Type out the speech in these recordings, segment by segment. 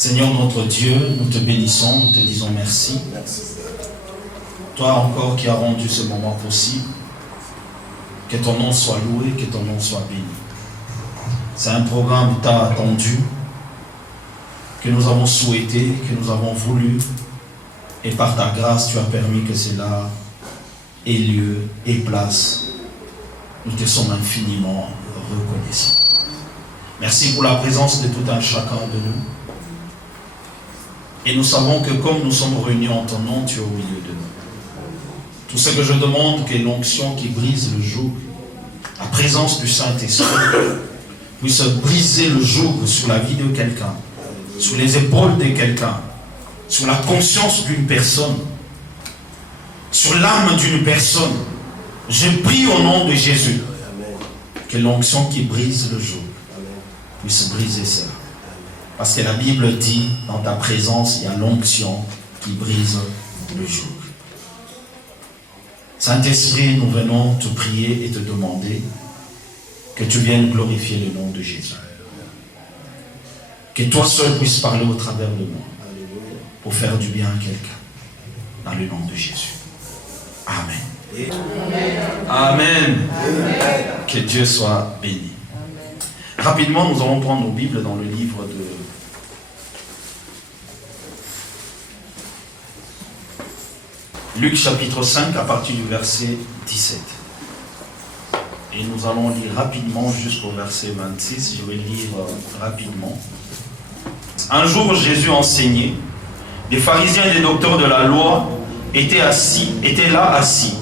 Seigneur notre Dieu, nous te bénissons, nous te disons merci. Toi encore qui as rendu ce moment possible, que ton nom soit loué, que ton nom soit béni. C'est un programme tant attendu, que nous avons souhaité, que nous avons voulu, et par ta grâce, tu as permis que cela ait lieu et place. Nous te sommes infiniment reconnaissants. Merci pour la présence de tout un chacun de nous. Et nous savons que comme nous sommes réunis en ton nom, tu es au milieu de nous. Tout ce que je demande, que l'onction qui brise le joug, la présence du Saint-Esprit, puisse briser le joug sur la vie de quelqu'un, sur les épaules de quelqu'un, sur la conscience d'une personne, sur l'âme d'une personne. Je prie au nom de Jésus que l'onction qui brise le joug puisse briser cela. Parce que la Bible dit, dans ta présence, il y a l'onction qui brise le joug. Saint-Esprit, nous venons te prier et te demander que tu viennes glorifier le nom de Jésus. Que toi seul puisses parler au travers de moi pour faire du bien à quelqu'un. Dans le nom de Jésus. Amen. Amen. Amen. Que Dieu soit béni. Rapidement, nous allons prendre nos Bibles dans le livre de Luc chapitre 5 à partir du verset 17. Et nous allons lire rapidement jusqu'au verset 26. Je vais lire rapidement. Un jour, Jésus enseignait. Les pharisiens et les docteurs de la loi étaient là assis,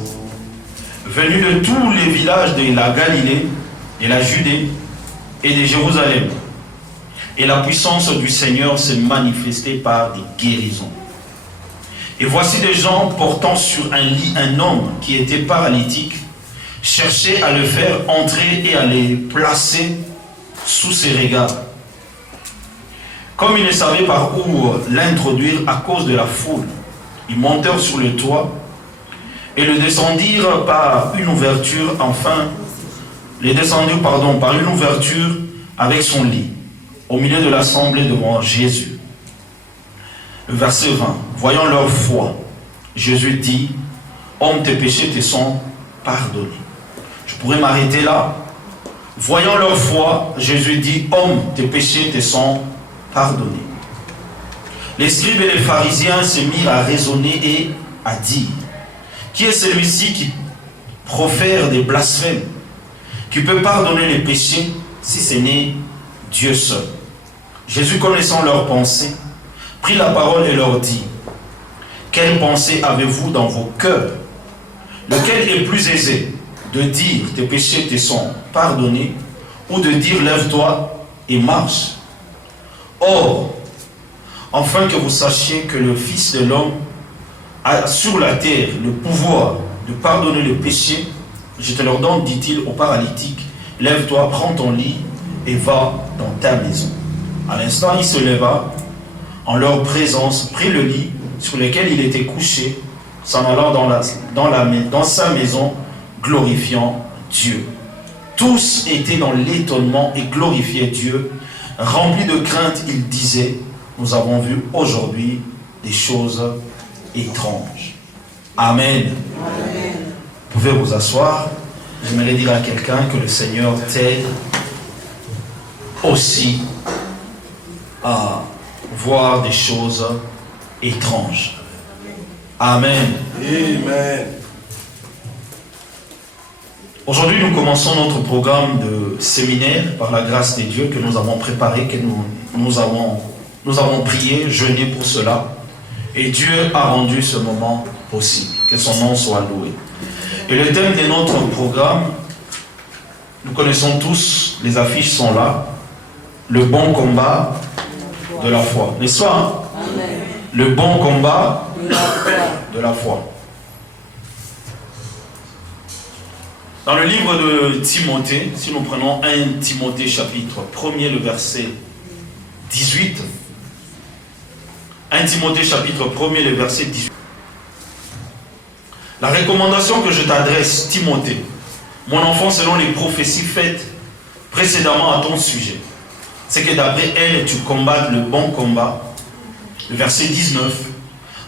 venus de tous les villages de la Galilée, de la Judée et de Jérusalem. Et la puissance du Seigneur s'est manifestée par des guérisons. Et voici des gens portant sur un lit un homme qui était paralytique, cherchaient à le faire entrer et à le placer sous ses regards. Comme ils ne savaient par où l'introduire à cause de la foule, ils montèrent sur le toit et le descendirent par une ouverture, par une ouverture avec son lit, au milieu de l'assemblée devant Jésus. Le verset 20. Voyant leur foi, Jésus dit, « Homme, tes péchés te sont pardonnés. » Je pourrais m'arrêter là. Voyant leur foi, Jésus dit, « Homme, tes péchés te sont pardonnés. » Les scribes et les pharisiens se mirent à raisonner et à dire, « Qui est celui-ci qui profère des blasphèmes, qui peut pardonner les péchés si ce n'est Dieu seul ?» Jésus, connaissant leurs pensées, prit la parole et leur dit, « Quelle pensée avez-vous dans vos cœurs? Lequel est plus aisé, de dire tes péchés te sont pardonnés, ou de dire lève-toi et marche? Or, afin que vous sachiez que le Fils de l'homme a sur la terre le pouvoir de pardonner les péchés, je te leur donne, dit-il au paralytique, lève-toi, prends ton lit et va dans ta maison. À l'instant, il se leva, en leur présence, prit le lit sur lequel il était couché, s'en allant dans sa maison, glorifiant Dieu. Tous étaient dans l'étonnement et glorifiaient Dieu. Remplis de crainte, ils disaient, nous avons vu aujourd'hui des choses étranges. Amen. Amen. Vous pouvez vous asseoir. J'aimerais dire à quelqu'un que le Seigneur t'aide aussi à voir des choses étranges. Amen. Amen. Aujourd'hui, nous commençons notre programme de séminaire par la grâce de Dieu que nous avons préparé, que nous avons prié, jeûné pour cela. Et Dieu a rendu ce moment possible. Que son nom soit loué. Et le thème de notre programme, nous connaissons tous, les affiches sont là. Le bon combat de la foi. N'est-ce pas, hein? Amen. Le bon combat de la foi. Dans le livre de Timothée, si nous prenons 1 Timothée chapitre 1er, le verset 18. 1 Timothée chapitre 1er, le verset 18. La recommandation que je t'adresse, Timothée, mon enfant, selon les prophéties faites précédemment à ton sujet, c'est que d'après elle, tu combattes le bon combat Le verset 19.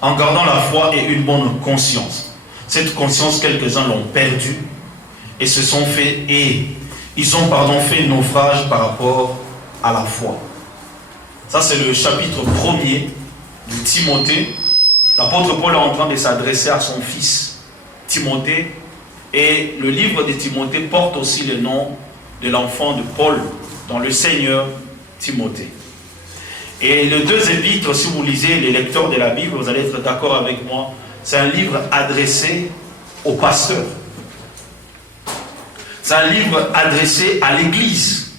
En gardant la foi et une bonne conscience. Cette conscience, quelques-uns l'ont perdue et se sont fait, ils ont fait naufrage par rapport à la foi. Ça, c'est le chapitre 1er de Timothée. L'apôtre Paul est en train de s'adresser à son fils Timothée. Et le livre de Timothée porte aussi le nom de l'enfant de Paul dans le Seigneur, Timothée. Et les deux épîtres, si vous lisez les lecteurs de la Bible, vous allez être d'accord avec moi, c'est un livre adressé aux pasteurs. C'est un livre adressé à l'Église.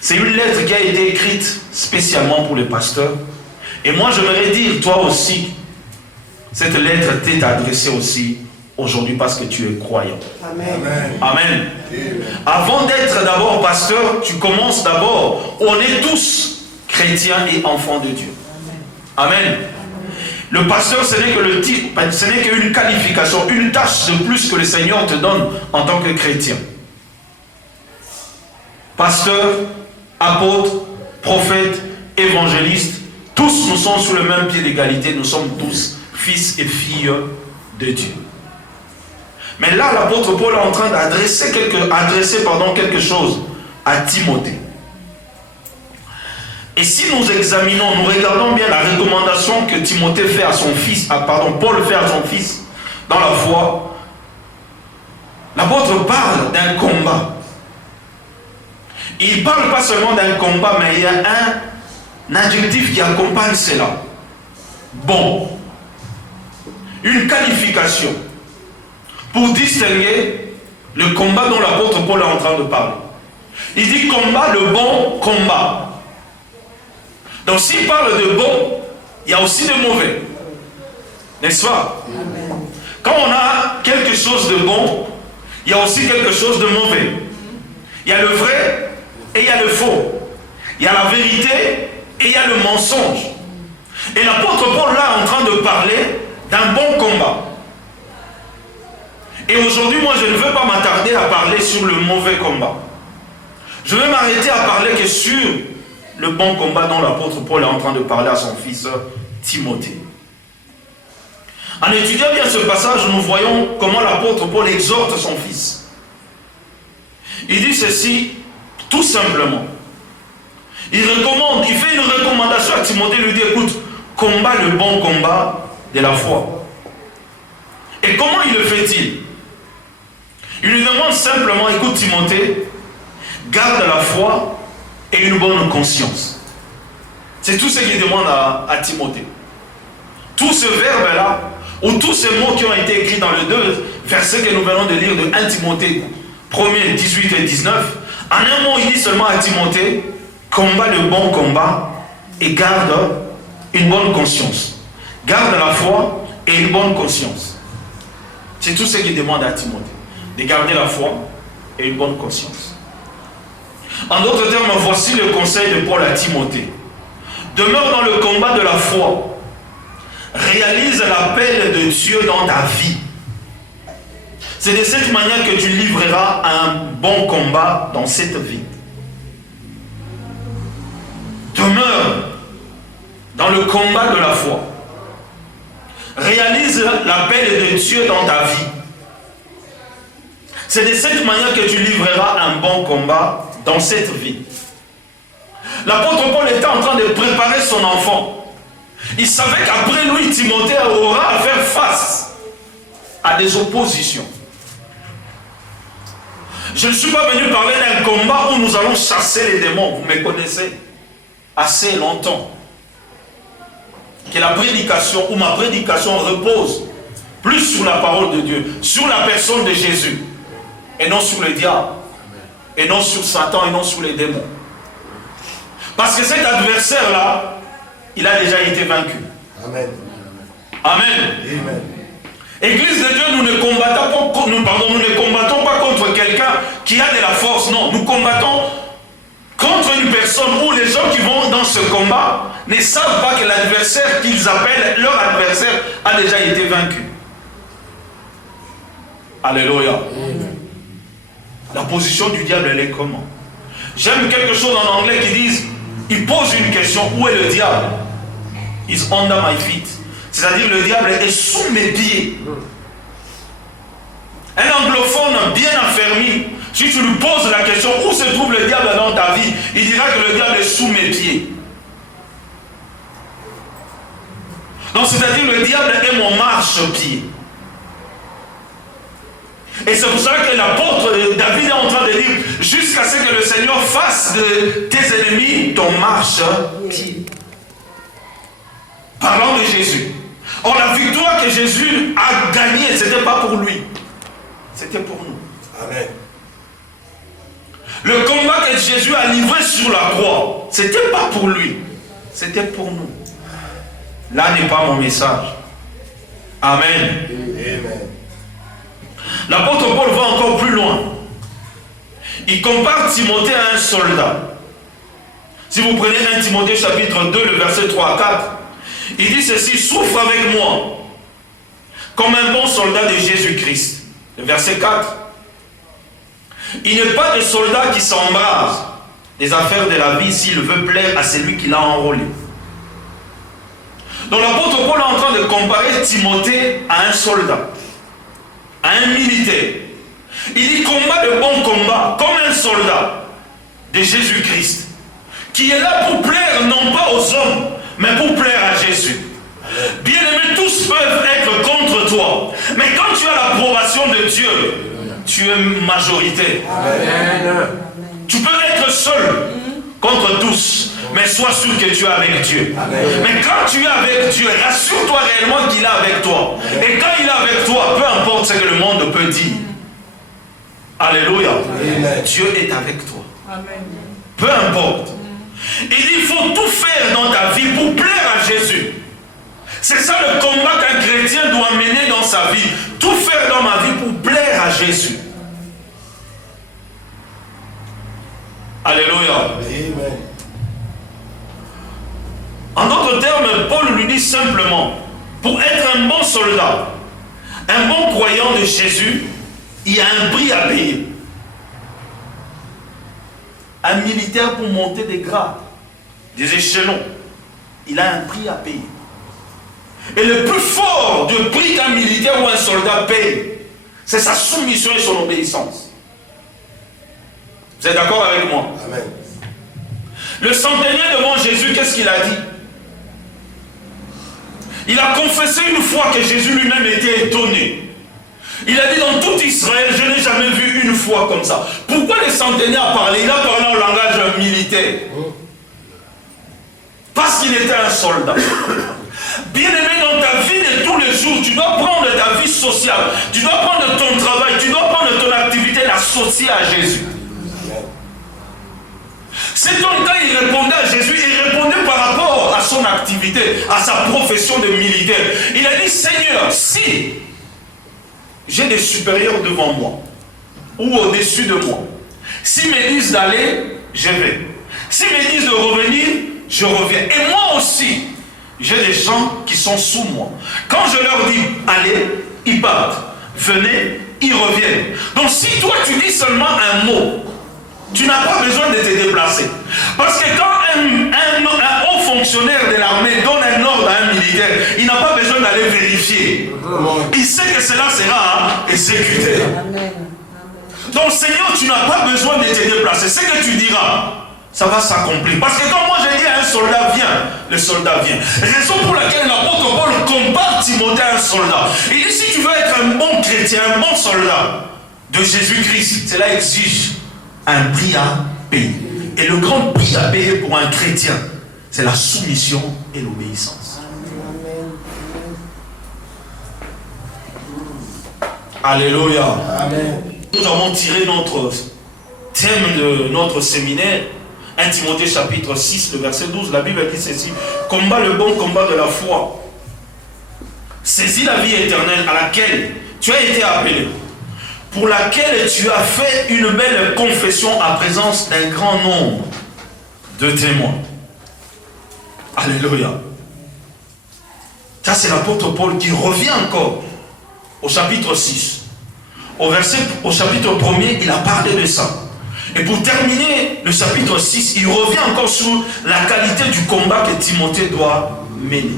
C'est une lettre qui a été écrite spécialement pour les pasteurs. Et moi, j'aimerais dire, toi aussi, cette lettre t'est adressée aussi aujourd'hui parce que tu es croyant. Amen. Amen. Amen. Avant d'être d'abord pasteur, tu commences d'abord. On est tous chrétiens et enfants de Dieu. Amen. Le pasteur, ce n'est qu'une qualification, une tâche de plus que le Seigneur te donne en tant que chrétien. Pasteur, apôtre, prophète, évangéliste, tous nous sommes sous le même pied d'égalité, nous sommes tous fils et filles de Dieu. Mais là, l'apôtre Paul est en train d'adresser quelque chose à Timothée. Et si nous examinons, nous regardons bien la recommandation que Timothée fait à son fils, Paul fait à son fils dans la foi, l'apôtre parle d'un combat. Il ne parle pas seulement d'un combat, mais il y a un adjectif qui accompagne cela. Bon. Une qualification pour distinguer le combat dont l'apôtre Paul est en train de parler. Il dit combat, le bon combat. Donc s'il parle de bon, il y a aussi de mauvais. N'est-ce pas? Amen. Quand on a quelque chose de bon, il y a aussi quelque chose de mauvais. Il y a le vrai et il y a le faux. Il y a la vérité et il y a le mensonge. Et l'apôtre Paul là est en train de parler d'un bon combat. Et aujourd'hui, moi, je ne veux pas m'attarder à parler sur le mauvais combat. Je vais m'arrêter à parler que sur le bon combat dont l'apôtre Paul est en train de parler à son fils Timothée. En étudiant bien ce passage, nous voyons comment l'apôtre Paul exhorte son fils. Il dit ceci, tout simplement. Il fait une recommandation à Timothée, il lui dit, écoute, combat le bon combat de la foi. Et comment il le fait-il? Il lui demande simplement, écoute Timothée, garde la foi et une bonne conscience. C'est tout ce qu'il demande à Timothée. Tout ce verbe-là, ou tous ces mots qui ont été écrits dans les deux versets que nous venons de lire de 1 Timothée 1er, 18 et 19, en un mot, il dit seulement à Timothée, combat le bon combat et garde une bonne conscience. Garde la foi et une bonne conscience. C'est tout ce qu'il demande à Timothée, de garder la foi et une bonne conscience. En d'autres termes, voici le conseil de Paul à Timothée. Demeure dans le combat de la foi. Réalise l'appel de Dieu dans ta vie. C'est de cette manière que tu livreras un bon combat dans cette vie. Demeure dans le combat de la foi. Réalise l'appel de Dieu dans ta vie. C'est de cette manière que tu livreras un bon combat dans cette vie. L'apôtre Paul était en train de préparer son enfant. Il savait qu'après lui, Timothée aura à faire face à des oppositions. Je ne suis pas venu parler d'un combat où nous allons chasser les démons. Vous me connaissez assez longtemps. Que la prédication ou ma prédication repose plus sur la parole de Dieu, sur la personne de Jésus, et non sur le diable, et non sur Satan, et non sur les démons. Parce que cet adversaire-là, il a déjà été vaincu. Amen. Amen. Amen. Église de Dieu, nous ne combattons pas contre quelqu'un qui a de la force. Non, nous combattons contre une personne où les gens qui vont dans ce combat ne savent pas que l'adversaire qu'ils appellent leur adversaire a déjà été vaincu. Alléluia. Amen. La position du diable, elle est comment? J'aime quelque chose en anglais qui dit, il pose une question, où est le diable? is under my feet. C'est-à-dire le diable est sous mes pieds. Un anglophone bien affermi, si tu lui poses la question où se trouve le diable dans ta vie, il dira que le diable est sous mes pieds. Donc c'est-à-dire le diable est mon marche-pied. Et c'est pour ça que l'apôtre David est en train de dire, jusqu'à ce que le Seigneur fasse de tes ennemis ton marche-pied. Parlons de Jésus. Or la victoire que Jésus a gagnée, ce n'était pas pour lui. C'était pour nous. Amen. Le combat que Jésus a livré sur la croix, ce n'était pas pour lui. C'était pour nous. Là n'est pas mon message. Amen. Amen. L'apôtre Paul va encore plus loin. Il compare Timothée à un soldat. Si vous prenez 1 Timothée chapitre 2, le verset 3 à 4, il dit ceci: souffre avec moi comme un bon soldat de Jésus-Christ. Le verset 4. Il n'est pas de soldat qui s'embrase des affaires de la vie s'il veut plaire à celui qui l'a enrôlé. Donc l'apôtre Paul est en train de comparer Timothée à un soldat, à un militaire. Il dit combat le bon combat comme un soldat de Jésus-Christ, qui est là pour plaire non pas aux hommes, mais pour plaire à Jésus. Bien-aimés, tous peuvent être contre toi, mais quand tu as l'approbation de Dieu, tu es majorité. Amen. Tu peux être seul contre tous, mais sois sûr que tu es avec Dieu. Amen. Mais quand tu es avec Dieu, rassure-toi réellement qu'il est avec toi. Et quand il est avec toi, peu importe ce que le monde peut dire. Alléluia. Amen. Dieu est avec toi. Amen. Peu importe. Il faut tout faire dans ta vie pour plaire à Jésus. C'est ça le combat qu'un chrétien doit mener dans sa vie. Tout faire dans ma vie pour plaire à Jésus. Alléluia. Amen. En d'autres termes, Paul lui dit simplement, pour être un bon soldat, un bon croyant de Jésus, il y a un prix à payer. Un militaire pour monter des grades, des échelons, il a un prix à payer. Et le plus fort de prix qu'un militaire ou un soldat paye, c'est sa soumission et son obéissance. Vous êtes d'accord avec moi? Amen. Le centenier devant Jésus, qu'est-ce qu'il a dit? Il a confessé une fois que Jésus lui-même était étonné. Il a dit dans tout Israël, je n'ai jamais vu une foi comme ça. Pourquoi le centenier a parlé? Il a parlé en langage militaire. Parce qu'il était un soldat. Bien-aimé, dans ta vie de tous les jours, tu dois prendre ta vie sociale, tu dois prendre ton travail, tu dois prendre ton activité, l'associer à Jésus. C'est donc quand il répondait à Jésus, il répondait par rapport à son activité, à sa profession de militaire. Il a dit, Seigneur, si j'ai des supérieurs devant moi, ou au-dessus de moi, s'ils me disent d'aller, je vais. S'ils me disent de revenir, je reviens. Et moi aussi, j'ai des gens qui sont sous moi. Quand je leur dis, allez, ils partent. Venez, ils reviennent. Donc si toi tu dis seulement un mot, tu n'as pas besoin de te déplacer. Parce que quand un haut fonctionnaire de l'armée donne un ordre à un militaire, il n'a pas besoin d'aller vérifier. Il sait que cela sera exécuté. Donc Seigneur, tu n'as pas besoin de te déplacer. Ce que tu diras, ça va s'accomplir. Parce que quand moi je dis à un soldat, viens, le soldat vient. Raison pour laquelle l'apôtre Paul compare Timothée à un soldat. Il dit, si tu veux être un bon chrétien, un bon soldat de Jésus-Christ, cela exige un prix à payer. Et le grand prix à payer pour un chrétien, c'est la soumission et l'obéissance. Alléluia. Amen. Nous avons tiré notre thème de notre séminaire, 1 Timothée chapitre 6, le verset 12, la Bible dit ceci: combat le bon combat de la foi, saisis la vie éternelle à laquelle tu as été appelé, pour laquelle tu as fait une belle confession en présence d'un grand nombre de témoins. Alléluia. Ça c'est l'apôtre Paul qui revient encore au chapitre 6. Au chapitre 1er, il a parlé de ça. Et pour terminer le chapitre 6, il revient encore sur la qualité du combat que Timothée doit mené.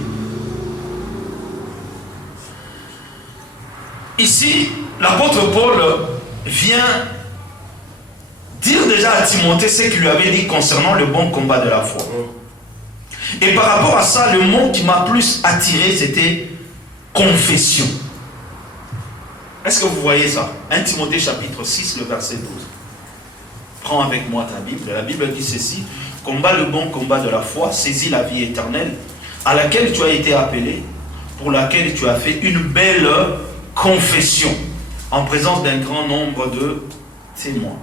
Ici, l'apôtre Paul vient dire déjà à Timothée ce qu'il lui avait dit concernant le bon combat de la foi. Et par rapport à ça, le mot qui m'a plus attiré, c'était confession. Est-ce que vous voyez ça? 1 Timothée chapitre 6, le verset 12. Prends avec moi ta Bible. La Bible dit ceci: combat le bon combat de la foi, saisis la vie éternelle, à laquelle tu as été appelé, pour laquelle tu as fait une belle confession, en présence d'un grand nombre de témoins.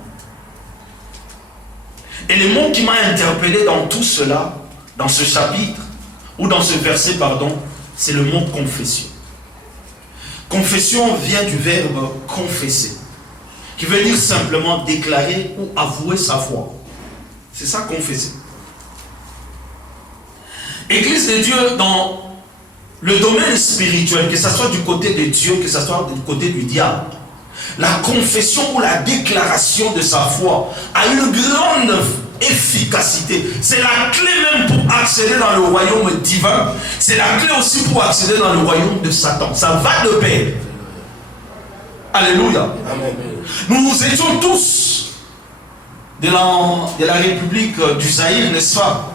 Et le mot qui m'a interpellé dans tout cela, dans ce chapitre, ou dans ce verset, pardon, c'est le mot confession. Confession vient du verbe confesser, qui veut dire simplement déclarer ou avouer sa foi. C'est ça, confesser. Église de Dieu, dans le domaine spirituel, que ce soit du côté de Dieu, que ce soit du côté du diable, la confession ou la déclaration de sa foi a une grande efficacité. C'est la clé même pour accéder dans le royaume divin. C'est la clé aussi pour accéder dans le royaume de Satan. Ça va de pair. Alléluia. Amen. Nous étions tous de la République du Zaïre, n'est-ce pas?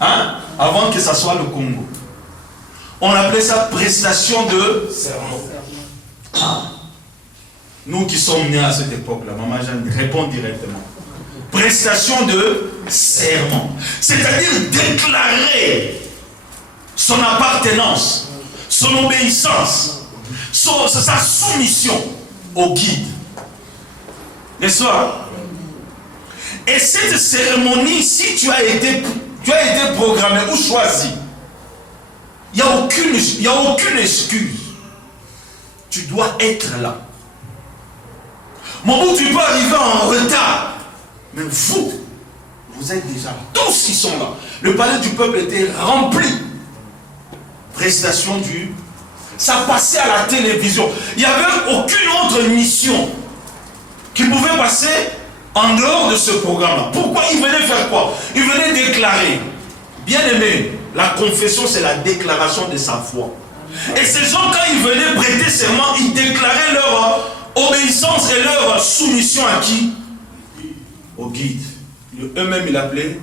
Hein? Avant que ça soit le Congo. On appelait ça prestation de serment. Ah. Nous qui sommes nés à cette époque-là, maman Jeanne répond directement. Prestation de serment. C'est-à-dire déclarer son appartenance, son obéissance, sa soumission au guide. N'est-ce pas? Et cette cérémonie, si tu as été programmé ou choisi, il n'y a aucune excuse. Tu dois être là. Mon bout, tu peux arriver en retard. Mais vous êtes déjà là. Tous qui sont là. Le palais du peuple était rempli. Prestation du... Ça passait à la télévision. Il n'y avait aucune autre mission qui pouvait passer en dehors de ce programme-là. Pourquoi? Ils venaient faire quoi? Ils venaient déclarer. Bien aimé, la confession, c'est la déclaration de sa foi. Et ces gens, quand ils venaient prêter serment, ils déclaraient leur obéissance et leur soumission à qui? Au guide. Eux-mêmes, ils l'appelaient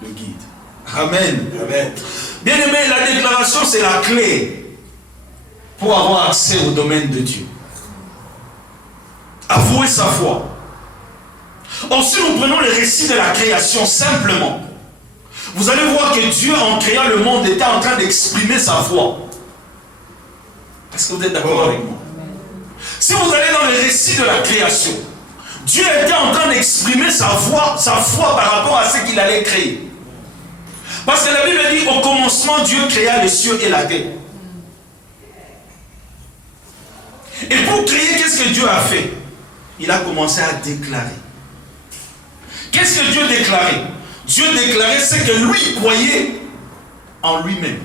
le guide. Amen. Amen. Bien aimé, la déclaration, c'est la clé pour avoir accès au domaine de Dieu. Avouer sa foi. Ensuite, nous prenons le récit de la création simplement. Vous allez voir que Dieu, en créant le monde, était en train d'exprimer sa foi. Est-ce que vous êtes d'accord avec moi? Si vous allez dans le récit de la création, Dieu était en train d'exprimer sa foi par rapport à ce qu'il allait créer. Parce que la Bible dit, au commencement, Dieu créa les cieux et la terre. Et pour créer, qu'est-ce que Dieu a fait? Il a commencé à déclarer. Qu'est-ce que Dieu déclarait? Dieu déclarait ce que lui croyait en lui-même.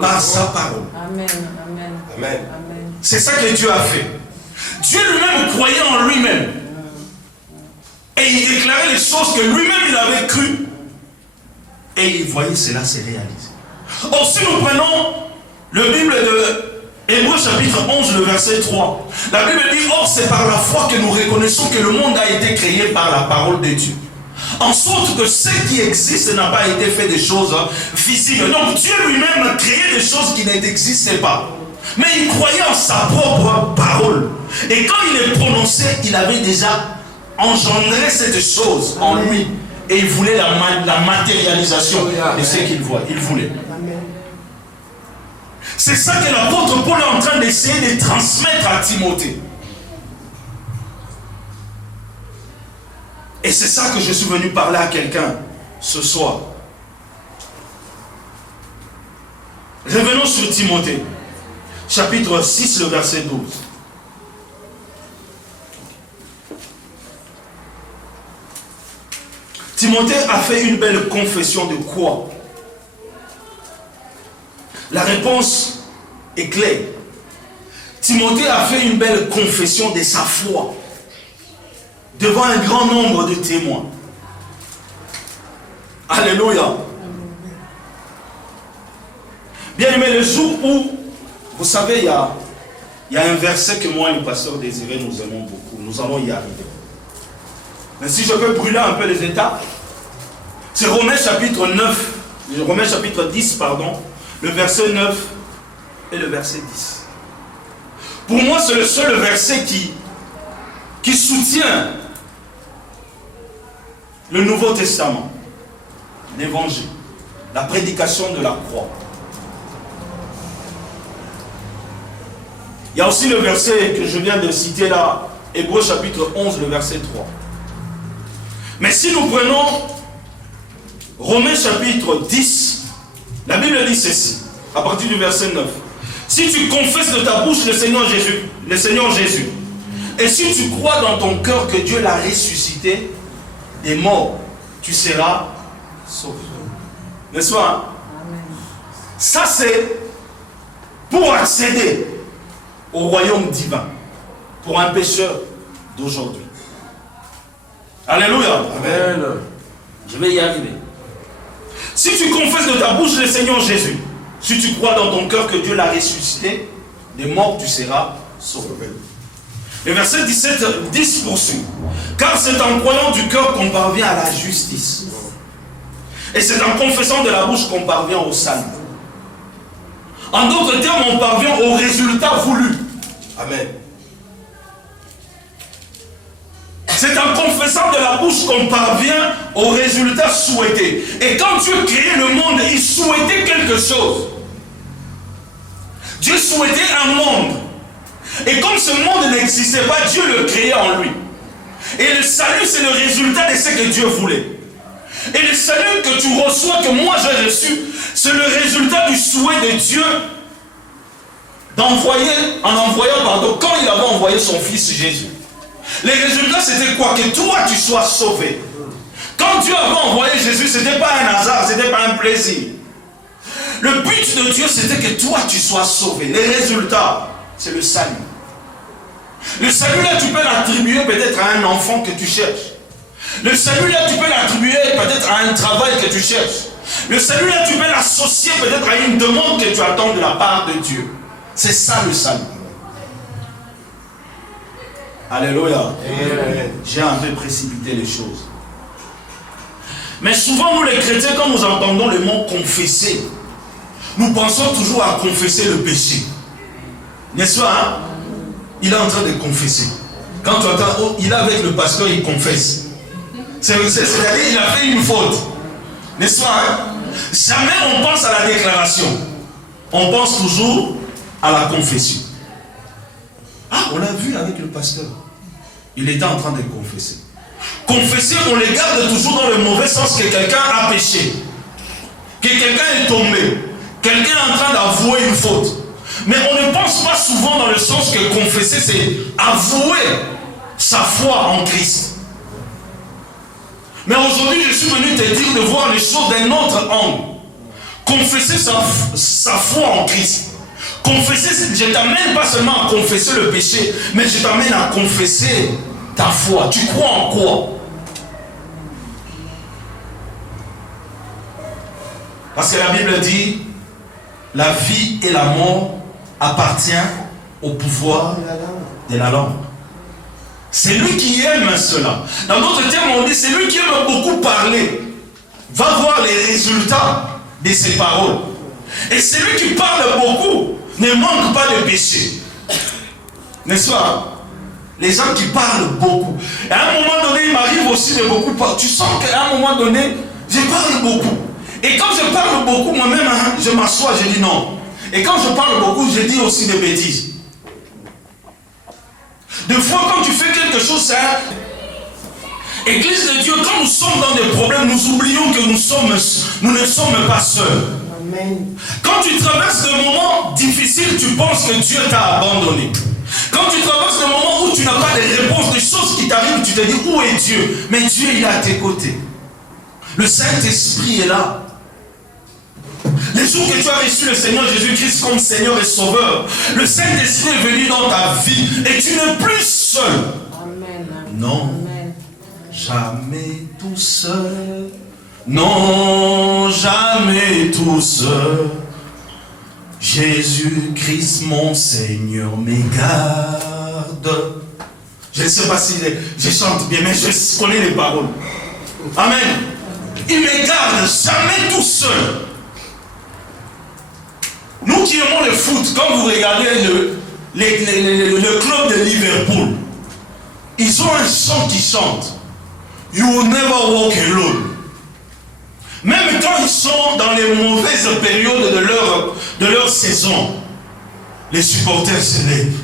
Par sa parole. Amen. Amen. Amen. C'est ça que Dieu a fait. Dieu lui-même croyait en lui-même. Et il déclarait les choses que lui-même il avait cru. Et il voyait cela se réaliser. Or, si nous prenons le Bible de Hébreux chapitre 11, le verset 3. La Bible dit, or c'est par la foi que nous reconnaissons que le monde a été créé par la parole de Dieu. En sorte que ce qui existe n'a pas été fait des choses visibles. Donc Dieu lui-même a créé des choses qui n'existaient pas. Mais il croyait en sa propre parole. Et quand il est prononcé, il avait déjà engendré cette chose en lui. Et il voulait la matérialisation de ce qu'il voit. Il voulait. C'est ça que l'apôtre Paul est en train d'essayer de transmettre à Timothée. Et c'est ça que je suis venu parler à quelqu'un ce soir. Revenons sur Timothée, chapitre 6, le verset 12. Timothée a fait une belle confession de quoi? La réponse est claire. Timothée a fait une belle confession de sa foi devant un grand nombre de témoins. Alléluia. Bien aimé, le jour où, vous savez, il y a un verset que moi et le pasteur Désiré, nous aimons beaucoup. Nous allons y arriver. Mais si je peux brûler un peu les étapes, c'est Romains chapitre 9, Romains chapitre 10, pardon, le verset 9 et le verset 10. Pour moi, c'est le seul verset qui soutient le Nouveau Testament, l'évangile, la prédication de la croix. Il y a aussi le verset que je viens de citer là, Hébreux chapitre 11, le verset 3. Mais si nous prenons Romains chapitre 10, la Bible dit ceci, à partir du verset 9. Si tu confesses de ta bouche le Seigneur Jésus, et si tu crois dans ton cœur que Dieu l'a ressuscité des morts, tu seras sauvé. N'est-ce pas? Hein? Ça c'est pour accéder au royaume divin, pour un pécheur d'aujourd'hui. Alléluia. Amen. Je vais y arriver. Si tu confesses de ta bouche le Seigneur Jésus, si tu crois dans ton cœur que Dieu l'a ressuscité des morts, tu seras sauvé. Le verset 10 poursuit. Car c'est en croyant du cœur qu'on parvient à la justice. Et c'est en confessant de la bouche qu'on parvient au salut. En d'autres termes, on parvient au résultat voulu. Amen. C'est en confessant de la bouche qu'on parvient au résultat souhaité. Et quand Dieu créait le monde, il souhaitait quelque chose. Dieu souhaitait un monde. Et comme ce monde n'existait pas, Dieu le créait en lui. Et le salut, c'est le résultat de ce que Dieu voulait. Et le salut que tu reçois, que moi j'ai reçu, c'est le résultat du souhait de Dieu quand il avait envoyé son fils Jésus. Les résultats, c'était quoi? Que toi, tu sois sauvé. Quand Dieu avait envoyé Jésus, ce n'était pas un hasard, ce n'était pas un plaisir. Le but de Dieu, c'était que toi, tu sois sauvé. Les résultats, c'est le salut. Le salut, là, tu peux l'attribuer peut-être à un enfant que tu cherches. Le salut, là, tu peux l'attribuer peut-être à un travail que tu cherches. Le salut, là, tu peux l'associer peut-être à une demande que tu attends de la part de Dieu. C'est ça le salut. Alléluia. J'ai un peu précipité les choses. Mais souvent, nous les chrétiens, quand nous entendons le mot confesser, nous pensons toujours à confesser le péché. N'est-ce pas, hein? Il est en train de confesser. Quand tu entends, oh, il est avec le pasteur, il confesse. C'est-à-dire qu'il a fait une faute. N'est-ce pas, hein? Jamais on pense à la déclaration. On pense toujours à la confession. Ah, on l'a vu avec le pasteur. Il était en train de confesser. Confesser, on les garde toujours dans le mauvais sens que quelqu'un a péché. Que quelqu'un est tombé. Quelqu'un est en train d'avouer une faute. Mais on ne pense pas souvent dans le sens que confesser, c'est avouer sa foi en Christ. Mais aujourd'hui, je suis venu te dire de voir les choses d'un autre angle. Confesser sa foi en Christ. Confesser, je ne t'amène pas seulement à confesser le péché, mais je t'amène à confesser ta foi. Tu crois en quoi? Parce que la Bible dit, la vie et la mort appartiennent au pouvoir de la langue. C'est lui qui aime cela. Dans d'autres termes, on dit, c'est lui qui aime beaucoup parler. Va voir les résultats de ses paroles. Et celui qui parle beaucoup ne manque pas de péché. N'est-ce pas? Les gens qui parlent beaucoup. Et à un moment donné, il m'arrive aussi de beaucoup parler. Tu sens qu'à un moment donné, je parle beaucoup. Et quand je parle beaucoup, moi-même, je m'assois, je dis non. Et quand je parle beaucoup, je dis aussi des bêtises. Des fois, quand tu fais quelque chose, c'est Église de Dieu, quand nous sommes dans des problèmes, nous oublions que nous ne sommes pas seuls. Amen. Quand tu traverses des moments difficiles, tu penses que Dieu t'a abandonné. Quand tu traverses des moments où tu n'as pas de réponse, des choses qui t'arrivent, tu te dis où est Dieu? Mais Dieu, il est à tes côtés. Le Saint-Esprit est là. Les jours que tu as reçu le Seigneur Jésus-Christ comme Seigneur et Sauveur, le Saint-Esprit est venu dans ta vie et tu n'es plus seul. Amen. Non. Amen. Jamais tout seul. Non, jamais tout seul. Jésus-Christ, mon Seigneur, me garde. Je ne sais pas si je chante bien, mais je connais les paroles. Amen. Il me garde jamais tout seul. Nous qui aimons le foot, quand vous regardez le club de Liverpool, ils ont un chant qui chante. You will never walk alone. Même quand ils sont dans les mauvaises périodes de leur saison, les supporters se lèvent.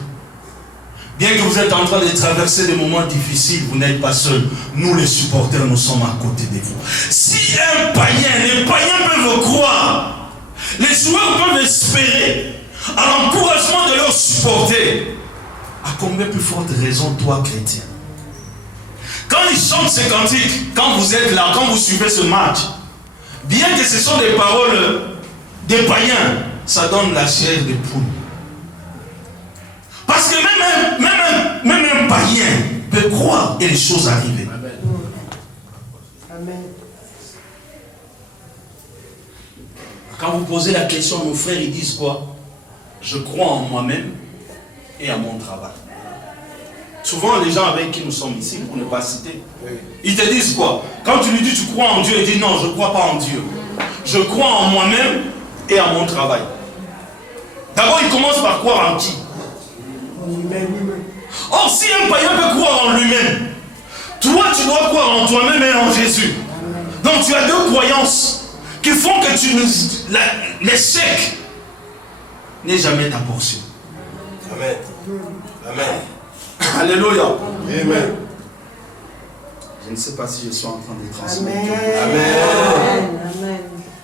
Bien que vous êtes en train de traverser des moments difficiles, vous n'êtes pas seul. Nous, les supporters, nous sommes à côté de vous. Si un païen, les païens peuvent croire, les joueurs peuvent espérer à l'encouragement de leurs supporters, à combien plus forte raison, toi, chrétien? Quand ils chantent ces cantiques, quand vous êtes là, quand vous suivez ce match, bien que ce sont des paroles des païens, ça donne la chair de poule. Parce que même un païen peut croire et les choses arrivent. Amen. Amen. Quand vous posez la question, nos frères, ils disent quoi? Je crois en moi-même et à mon travail. Souvent, les gens avec qui nous sommes ici, pour ne pas citer, ils te disent quoi? Quand tu lui dis tu crois en Dieu, il dit non, je ne crois pas en Dieu. Je crois en moi-même et à mon travail. D'abord, il commence par croire en qui? Or, si un païen peut croire en lui-même, toi, tu dois croire en toi-même et en Jésus. Donc, tu as deux croyances qui font que l'échec n'est jamais ta portion. Amen. Amen. Alléluia. Amen. Je ne sais pas si je suis en train de transmettre. Amen. Amen.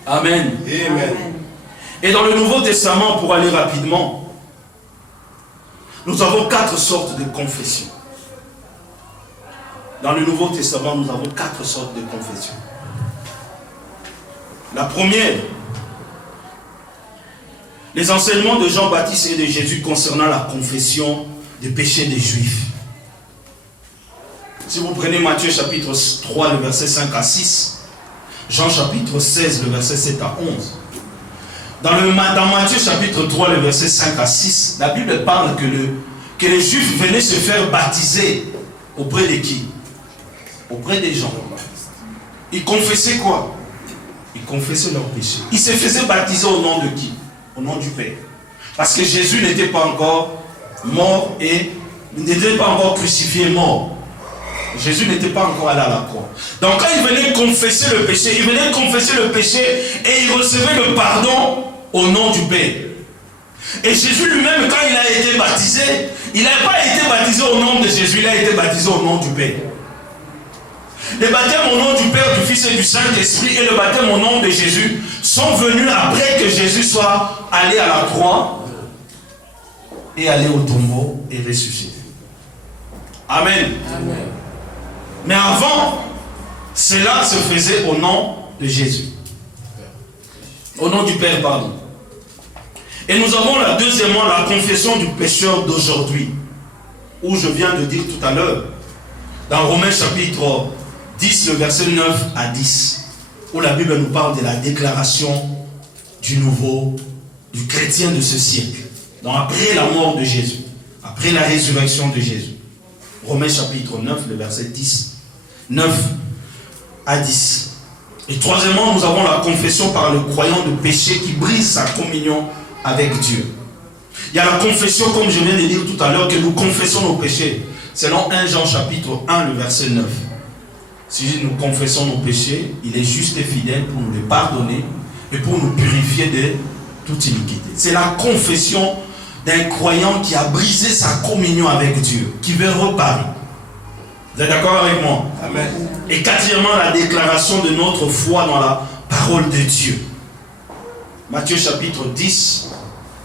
Amen. Amen. Et dans le Nouveau Testament, pour aller rapidement, nous avons 4 sortes de confessions. Dans le Nouveau Testament, nous avons 4 sortes de confessions. La première, les enseignements de Jean-Baptiste et de Jésus concernant la confession des péchés des Juifs. Si vous prenez Matthieu chapitre 3, le verset 5 à 6, Jean chapitre 16, le verset 7 à 11. Dans Matthieu chapitre 3, le verset 5 à 6, la Bible parle que les Juifs venaient se faire baptiser auprès de qui? Auprès des gens. Ils confessaient quoi? Ils confessaient leurs péchés. Ils se faisaient baptiser au nom de qui? Au nom du Père. Parce que Jésus n'était pas encore mort et n'était pas encore crucifié mort. Jésus n'était pas encore allé à la croix. Donc quand il venait confesser le péché, et il recevait le pardon au nom du Père. Et Jésus lui-même, quand il a été baptisé, il n'a pas été baptisé au nom de Jésus, il a été baptisé au nom du Père. Les baptêmes au nom du Père, du Fils et du Saint-Esprit et le baptême au nom de Jésus sont venus après que Jésus soit allé à la croix et allé au tombeau et ressuscité. Amen. Amen. Mais avant, cela se faisait au nom de Jésus. Au nom du Père, pardon. Et nous avons deuxièmement la confession du pécheur d'aujourd'hui, où je viens de dire tout à l'heure, dans Romains chapitre 10, le verset 9 à 10, où la Bible nous parle de la déclaration du chrétien de ce siècle. Donc après la mort de Jésus, après la résurrection de Jésus. Romains chapitre 9, le verset 10, 9 à 10. Et troisièmement, nous avons la confession par le croyant de péché qui brise sa communion avec Dieu. Il y a la confession, comme je viens de dire tout à l'heure, que nous confessons nos péchés. Selon 1 Jean chapitre 1, le verset 9. Si nous confessons nos péchés, il est juste et fidèle pour nous les pardonner et pour nous purifier de toute iniquité. C'est la confession d'un croyant qui a brisé sa communion avec Dieu, qui veut reparler. Vous êtes d'accord avec moi? Amen. Et quatrièmement, la déclaration de notre foi dans la parole de Dieu. Matthieu chapitre 10,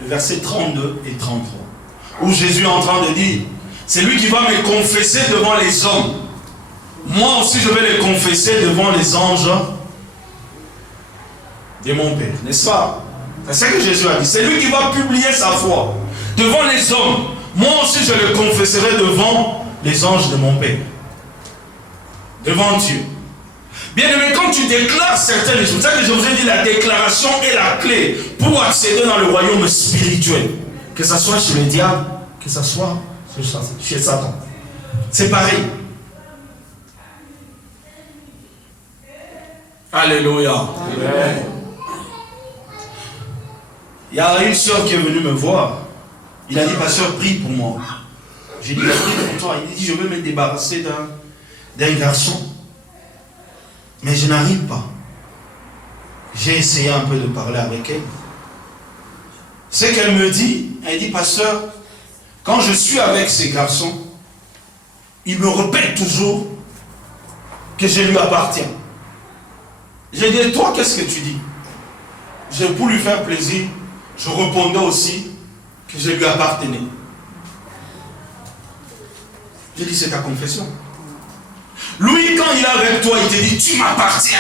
le verset 32 et 33. Où Jésus est en train de dire, c'est lui qui va me confesser devant les hommes. Moi aussi je vais les confesser devant les anges de mon Père. N'est-ce pas? C'est ce que Jésus a dit. C'est lui qui va publier sa foi devant les hommes. Moi aussi je le confesserai devant les anges de mon Père. Devant Dieu. Bien aimé, quand tu déclares certaines choses, c'est ça que je vous ai dit, la déclaration est la clé pour accéder dans le royaume spirituel. Que ce soit chez le diable, que ce soit chez Satan. C'est pareil. Alléluia. Amen. Il y a une soeur qui est venue me voir. Il a dit, pasteur, prie pour moi. J'ai dit, prie pour toi. Il dit, je veux me débarrasser d'un garçon. Mais je n'arrive pas. J'ai essayé un peu de parler avec elle. Ce qu'elle me dit, elle dit, pasteur, quand je suis avec ces garçons, il me répète toujours que je lui appartiens. J'ai dit, toi, qu'est-ce que tu dis? Pour lui faire plaisir, je répondais aussi que je lui appartenais. J'ai dit, c'est ta confession. Lui, quand il est avec toi, il te dit, tu m'appartiens.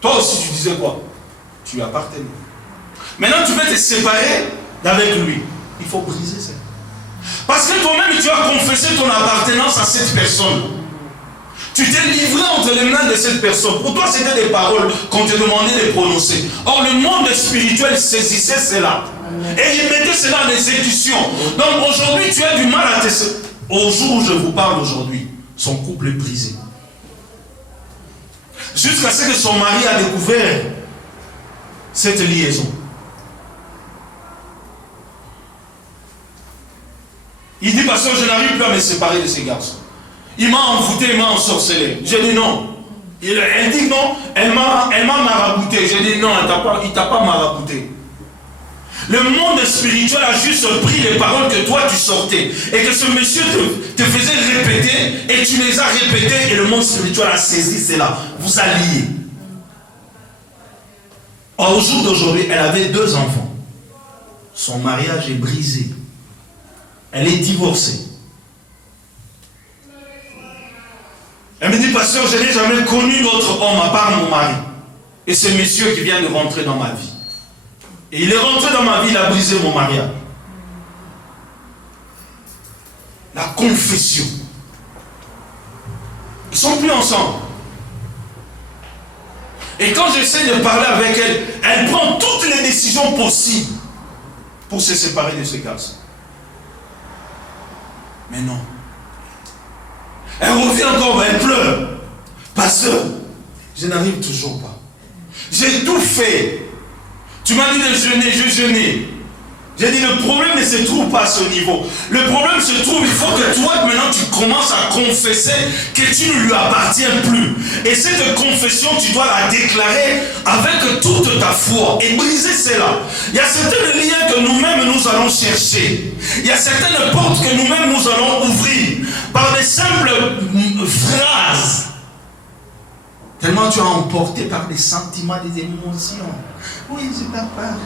Toi aussi, tu disais quoi? Tu lui appartenais. Maintenant, tu veux te séparer d'avec lui. Il faut briser ça. Parce que toi-même, tu as confessé ton appartenance à cette personne. Tu t'es livré entre les mains de cette personne. Pour toi, c'était des paroles qu'on te demandait de prononcer. Or, le monde spirituel saisissait cela. Et il mettait cela en exécution. Donc, aujourd'hui, tu as du mal à te... Au jour où je vous parle aujourd'hui, son couple est brisé. Jusqu'à ce que son mari a découvert cette liaison. Il dit, pasteur, je n'arrive plus à me séparer de ces garçons. Il m'a envoûté, il m'a ensorcelé. J'ai dit non. Elle dit non, elle m'a marabouté. J'ai dit non, il t'a pas marabouté. Le monde spirituel a juste pris les paroles que toi tu sortais. Et que ce monsieur te faisait répéter. Et tu les as répétées. Et le monde spirituel a saisi cela. Vous alliez. Au jour d'aujourd'hui, elle avait 2 enfants. Son mariage est brisé. Elle est divorcée. Elle me dit, pasteur, je n'ai jamais connu d'autre homme à part mon mari. Et ce monsieur qui vient de rentrer dans ma vie. Et il est rentré dans ma vie, il a brisé mon mariage. La confession. Ils ne sont plus ensemble. Et quand j'essaie de parler avec elle, elle prend toutes les décisions possibles pour se séparer de ce garçon. Mais non. Elle revient encore, elle pleure. Pasteur, je n'arrive toujours pas. J'ai tout fait. Tu m'as dit de jeûner, je jeûnais. J'ai dit, le problème ne se trouve pas à ce niveau. Le problème se trouve, il faut que toi, maintenant, tu commences à confesser que tu ne lui appartiens plus. Et cette confession, tu dois la déclarer avec toute ta foi et briser cela. Il y a certains liens que nous-mêmes, nous allons chercher. Il y a certaines portes que nous-mêmes, nous allons ouvrir par des simples phrases. Tellement tu es emporté par des sentiments, des émotions. Oui, je t'appartiens.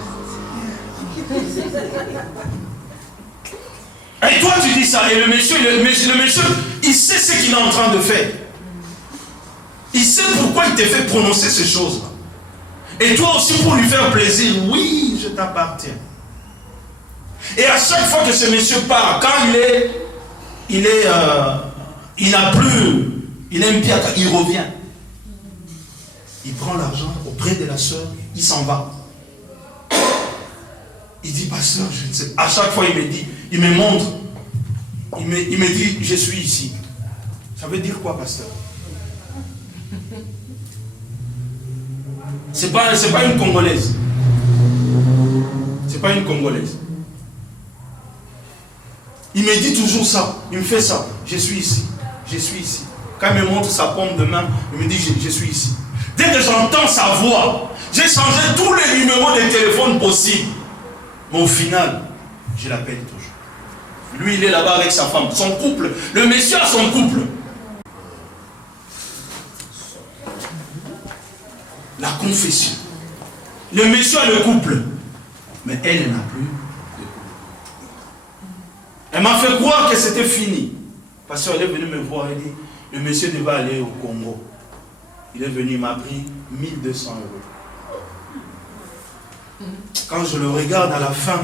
Et toi tu dis ça, et le monsieur, il sait ce qu'il est en train de faire. Il sait pourquoi il t'a fait prononcer ces choses-là. Et toi aussi pour lui faire plaisir, oui, je t'appartiens. Et à chaque fois que ce monsieur part, quand il n'a plus, il a un pied, il revient. Il prend l'argent auprès de la sœur, il s'en va. Il dit, pasteur, je ne sais pas. À chaque fois, il me dit, il me montre. Il me dit, je suis ici. Ça veut dire quoi, pasteur? C'est pas une Congolaise. C'est pas une Congolaise. Il me dit toujours ça. Il me fait ça. Je suis ici. Je suis ici. Quand il me montre sa paume de main, il me dit, je suis ici. Dès que j'entends sa voix, j'ai changé tous les numéros de téléphone possibles. Mais au final, je l'appelle toujours. Lui, il est là-bas avec sa femme. Son couple. Le monsieur a son couple. La confession. Le monsieur a le couple. Mais elle n'a plus de couple. Elle m'a fait croire que c'était fini. Parce qu'elle est venue me voir et dit, le monsieur devait aller au Congo. Il est venu, il m'a pris 1200 €. Quand je le regarde à la fin,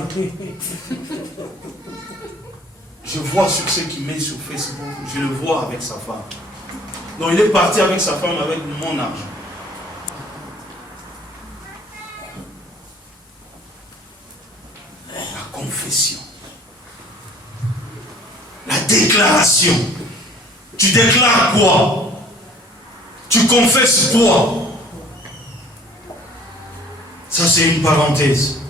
je vois sur ce qu'il met sur Facebook, je le vois avec sa femme. Donc il est parti avec sa femme, avec mon argent. La confession. La déclaration. Tu déclares quoi? Tu confesses quoi? Ça, c'est une parenthèse.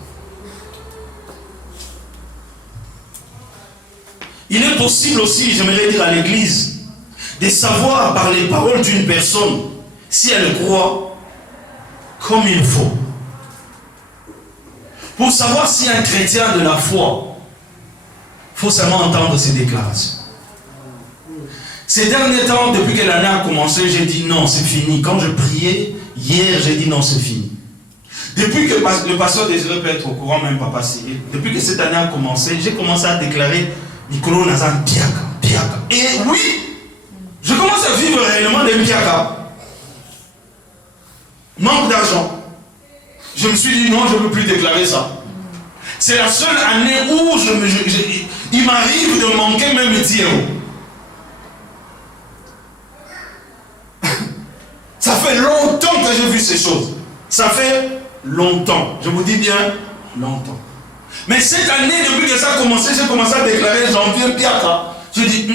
Il est possible aussi, j'aimerais dire à l'église, de savoir par les paroles d'une personne si elle croit comme il faut. Pour savoir si un chrétien de la foi, il faut seulement entendre ses déclarations. Ces derniers temps, depuis que l'année a commencé, j'ai dit non, c'est fini. Quand je priais, hier, j'ai dit non, c'est fini. Depuis que le pasteur Désiré peut être au courant, même Papa Cyril, depuis que cette année a commencé, j'ai commencé à déclarer Nicolas Nazan Piaka. Et oui, je commence à vivre réellement des Piaka. Manque d'argent. Je me suis dit non, je ne veux plus déclarer ça. C'est la seule année où il m'arrive de manquer même 10 euros. Ça fait longtemps que j'ai vu ces choses. Ça fait longtemps. Je vous dis bien longtemps. Mais cette année, depuis que ça a commencé, j'ai commencé à déclarer janvier Piaka. Je dis,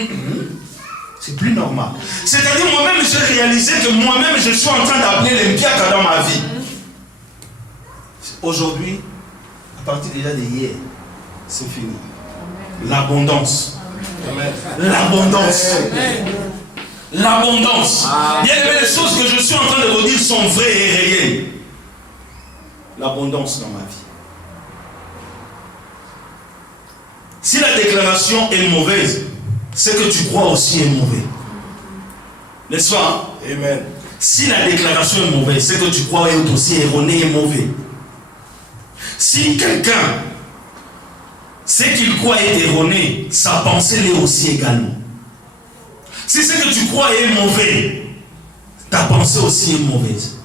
c'est plus normal. C'est-à-dire, moi-même, j'ai réalisé que moi-même, je suis en train d'appeler les Piaka dans ma vie. Aujourd'hui, à partir déjà d'hier, c'est fini. L'abondance. L'abondance. L'abondance. Bien aimé, les choses que je suis en train de vous dire sont vraies et réelles. L'abondance dans ma vie. Si la déclaration est mauvaise, ce que tu crois aussi est mauvais. N'est-ce pas? Amen. Si la déclaration est mauvaise, ce que tu crois est aussi erroné et mauvais. Si quelqu'un, ce qu'il croit est erroné, sa pensée l'est aussi également. Si ce que tu crois est mauvais, ta pensée aussi est mauvaise.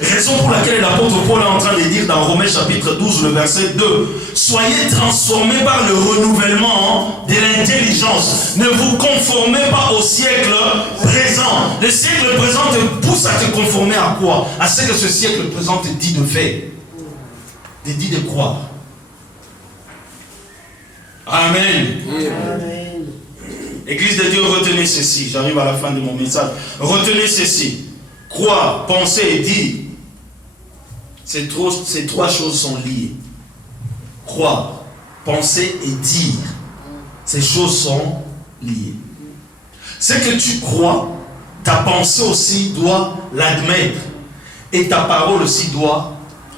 Raison pour laquelle l'apôtre Paul est en train de dire dans Romains chapitre 12, le verset 2, soyez transformés par le renouvellement de l'intelligence. Ne vous conformez pas au siècle présent. Le siècle présent te pousse à te conformer à quoi? À ce que ce siècle présent te dit de faire. Te dit de croire. Amen. Amen. Église de Dieu, retenez ceci. J'arrive à la fin de mon message. Retenez ceci. Croire, penser et dire. Ces trois choses sont liées. Croire, penser et dire. Ces choses sont liées. Ce que tu crois, ta pensée aussi doit l'admettre. Et ta parole aussi doit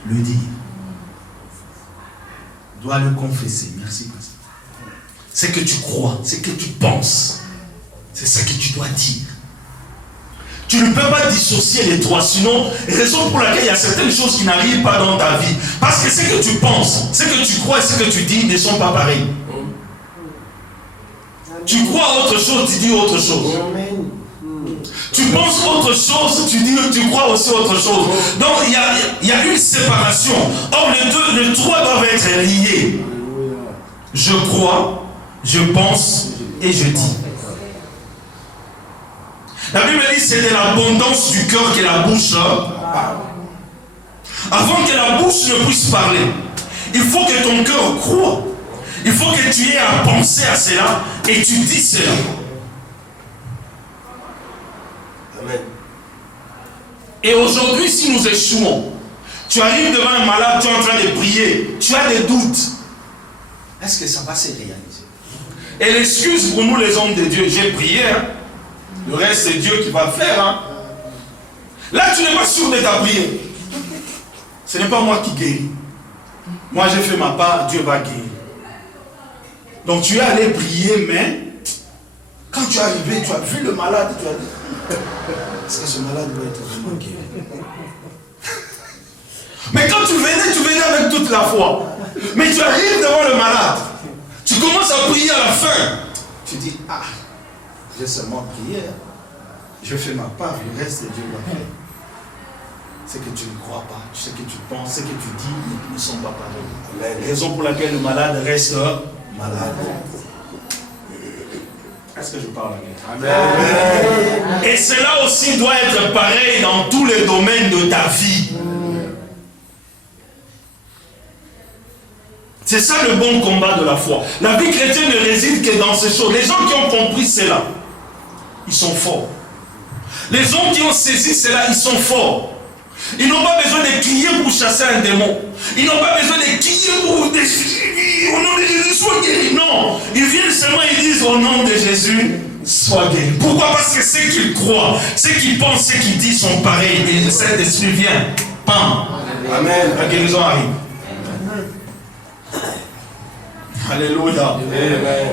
le dire. Doit le confesser. Merci, pasteur. Ce que tu crois, ce que tu penses, c'est ça que tu dois dire. Tu ne peux pas dissocier les trois, sinon, raison pour laquelle il y a certaines choses qui n'arrivent pas dans ta vie. Parce que ce que tu penses, ce que tu crois et ce que tu dis ne sont pas pareils. Tu crois autre chose, tu dis autre chose. Tu penses autre chose, tu crois aussi autre chose. Donc il y a une séparation. Or les trois doivent être liés. Je crois, je pense et je dis. La Bible dit c'est de l'abondance du cœur que la bouche parle. Avant que la bouche ne puisse parler, il faut que ton cœur croie. Il faut que tu aies à penser à cela et tu dis cela. Amen. Et aujourd'hui, si nous échouons, tu arrives devant un malade, tu es en train de prier, tu as des doutes. Est-ce que ça va se réaliser? Et l'excuse pour nous les hommes de Dieu, j'ai prié, le reste c'est Dieu qui va faire. Là tu n'es pas sûr de ta prière. Ce n'est pas moi qui guéris. Moi j'ai fait ma part, Dieu va guérir. Donc tu es allé prier, mais quand tu es arrivé, tu as vu le malade, tu as dit, est-ce que ce malade doit être vraiment guéri? Mais quand tu venais avec toute la foi. Mais tu arrives devant le malade. Tu commences à prier à la fin. Tu dis, j'ai seulement prié. Je fais ma part, le reste Dieu va faire. C'est que tu ne crois pas, ce que tu penses, ce que tu dis ne sont pas pareils. La raison pour laquelle le malade reste malade. Est-ce que je parle à Amen. Et cela aussi doit être pareil dans tous les domaines de ta vie. C'est ça le bon combat de la foi. La vie chrétienne ne réside que dans ces choses. Les gens qui ont compris cela, ils sont forts. Les gens qui ont saisi cela, ils sont forts. Ils n'ont pas besoin de crier pour chasser un démon. Ils n'ont pas besoin de crier pour au nom de Jésus, sois guéri. Non, ils viennent seulement et disent au nom de Jésus, sois guéri. Pourquoi? Parce que ceux qu'ils croient, ceux qui pensent, ceux qui disent sont pareils. Et le Saint-Esprit vient. Pam. Amen. La guérison arrive. Alléluia. Amen.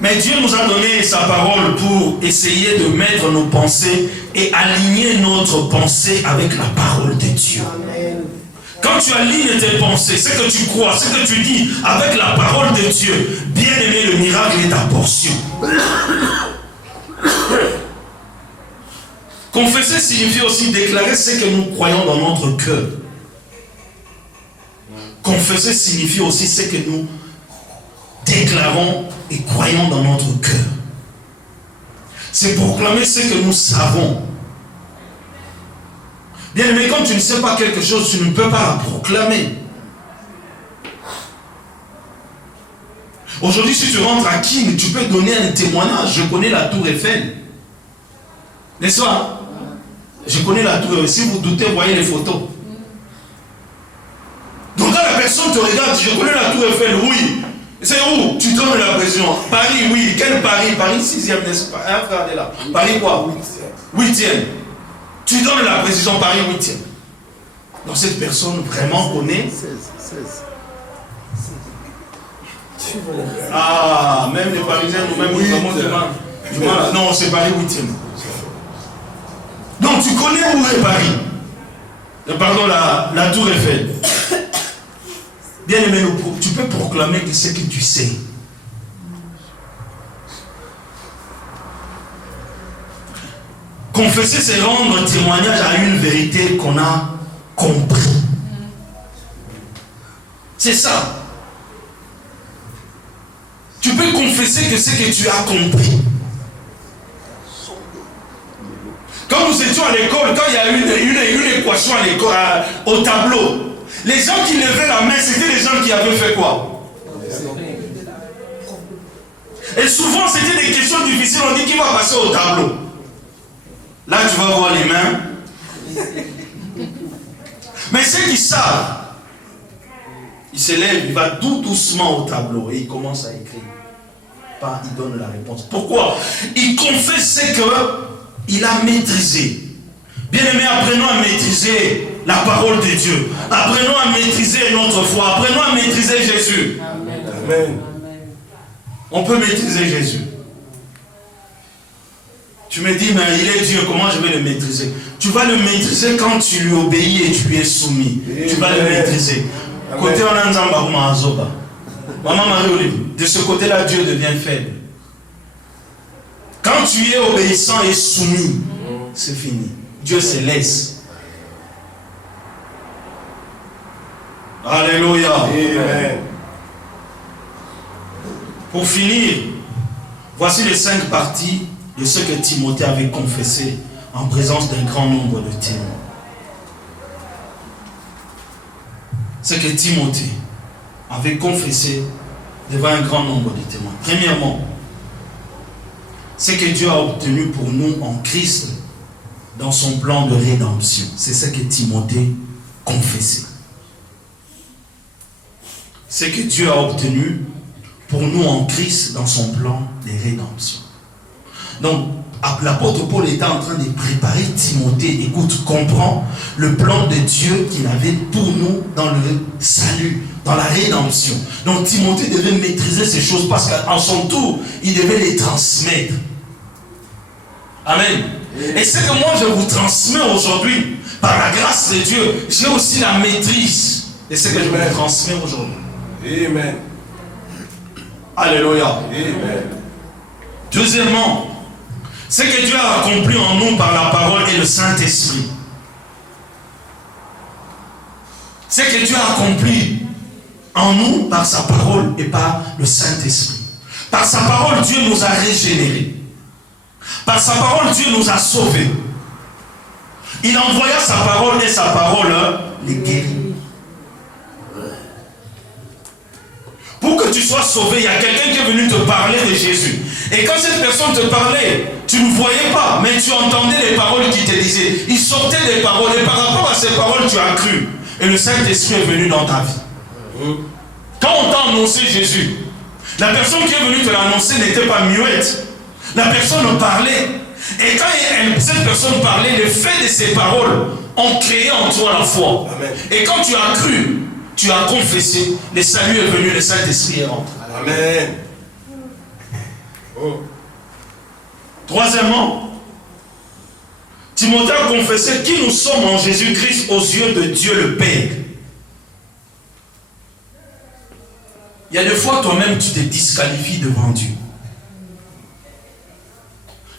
Mais Dieu nous a donné sa parole pour essayer de mettre nos pensées et aligner notre pensée avec la parole de Dieu. Amen. Quand tu alignes tes pensées, ce que tu crois, ce que tu dis avec la parole de Dieu, bien aimé, le miracle est ta portion. Confesser signifie aussi déclarer ce que nous croyons dans notre cœur. Confesser signifie aussi ce que nous déclarons et croyons dans notre cœur. C'est proclamer ce que nous savons. Bien aimé, quand tu ne sais pas quelque chose, tu ne peux pas la proclamer. Aujourd'hui, si tu rentres à Kim, tu peux donner un témoignage. Je connais la tour Eiffel. N'est-ce pas? Je connais la tour Eiffel. Si vous doutez, voyez les photos. Donc quand la personne te regarde, je connais la tour Eiffel, oui. C'est où? Tu donnes la pression. Paris, oui. Quel Paris? Paris 6e, n'est-ce pas? Un frère est là. Paris quoi? 8e. Tu donnes la précision Paris 8e. Donc cette personne vraiment connaît. 16. Ah, même les Parisiens, nous-mêmes, nous avons du mal. Non, c'est Paris 8e. Donc tu connais où est Paris? Pardon, la tour Eiffel. Bien aimé, tu peux proclamer que ce que tu sais. Confesser, c'est rendre témoignage à une vérité qu'on a compris. C'est ça. Tu peux confesser que ce que tu as compris. Quand nous étions à l'école, quand il y a une équation à l'école, au tableau, les gens qui levaient la main, c'était les gens qui avaient fait quoi? Et souvent, c'était des questions difficiles. On dit qui va passer au tableau. Là, tu vas voir les mains. Mais ceux qui savent, ils se lèvent, il va tout doucement au tableau et il commence à écrire. Pas, il donne la réponse. Pourquoi? Il confesse ce qu'il a maîtrisé. Bien aimé, apprenons à maîtriser la parole de Dieu. Apprenons à maîtriser notre foi. Apprenons à maîtriser Jésus. Amen. Amen. On peut maîtriser Jésus. Tu me dis, mais il est Dieu, comment je vais le maîtriser? Tu vas le maîtriser quand tu lui obéis et tu lui es soumis. Tu vas le maîtriser. Côté on a Maman Marie-Olive, de ce côté-là, Dieu devient faible. Quand tu es obéissant et soumis, c'est fini. Dieu se laisse. Alléluia. Amen. Pour finir, voici les 5 parties de ce que Timothée avait confessé en présence d'un grand nombre de témoins. Ce que Timothée avait confessé devant un grand nombre de témoins. Premièrement, ce que Dieu a obtenu pour nous en Christ dans son plan de rédemption. C'est ce que Timothée confessait. Ce que Dieu a obtenu pour nous en Christ dans son plan de rédemption. Donc, l'apôtre Paul était en train de préparer Timothée. Écoute, comprends le plan de Dieu qu'il avait pour nous dans le salut, dans la rédemption. Donc, Timothée devait maîtriser ces choses parce qu'en son tour, il devait les transmettre. Amen. Et ce que moi je vous transmets aujourd'hui, par la grâce de Dieu, j'ai aussi la maîtrise de ce que je vous transmets aujourd'hui. Amen. Alléluia. Amen. Deuxièmement, ce que Dieu a accompli en nous par la parole et le Saint-Esprit. Ce que Dieu a accompli en nous par sa parole et par le Saint-Esprit. Par sa parole, Dieu nous a régénérés. Par sa parole, Dieu nous a sauvés. Il envoya sa parole et sa parole les guérit. Pour que tu sois sauvé, il y a quelqu'un qui est venu te parler de Jésus. Et quand cette personne te parlait, tu ne voyais pas, mais tu entendais les paroles qu'il te disait. Il sortait des paroles et par rapport à ces paroles, tu as cru. Et le Saint-Esprit est venu dans ta vie. Quand on t'a annoncé Jésus, la personne qui est venue te l'annoncer n'était pas muette. La personne parlait. Et quand cette personne parlait, l'effet de ses paroles ont créé en toi la foi. Amen. Et quand tu as cru, tu as confessé, le salut est venu, le Saint-Esprit est rentré. Amen. Oh. Troisièmement, Timothée a confessé qui nous sommes en Jésus-Christ aux yeux de Dieu le Père. Il y a des fois, toi-même, tu te disqualifies devant Dieu.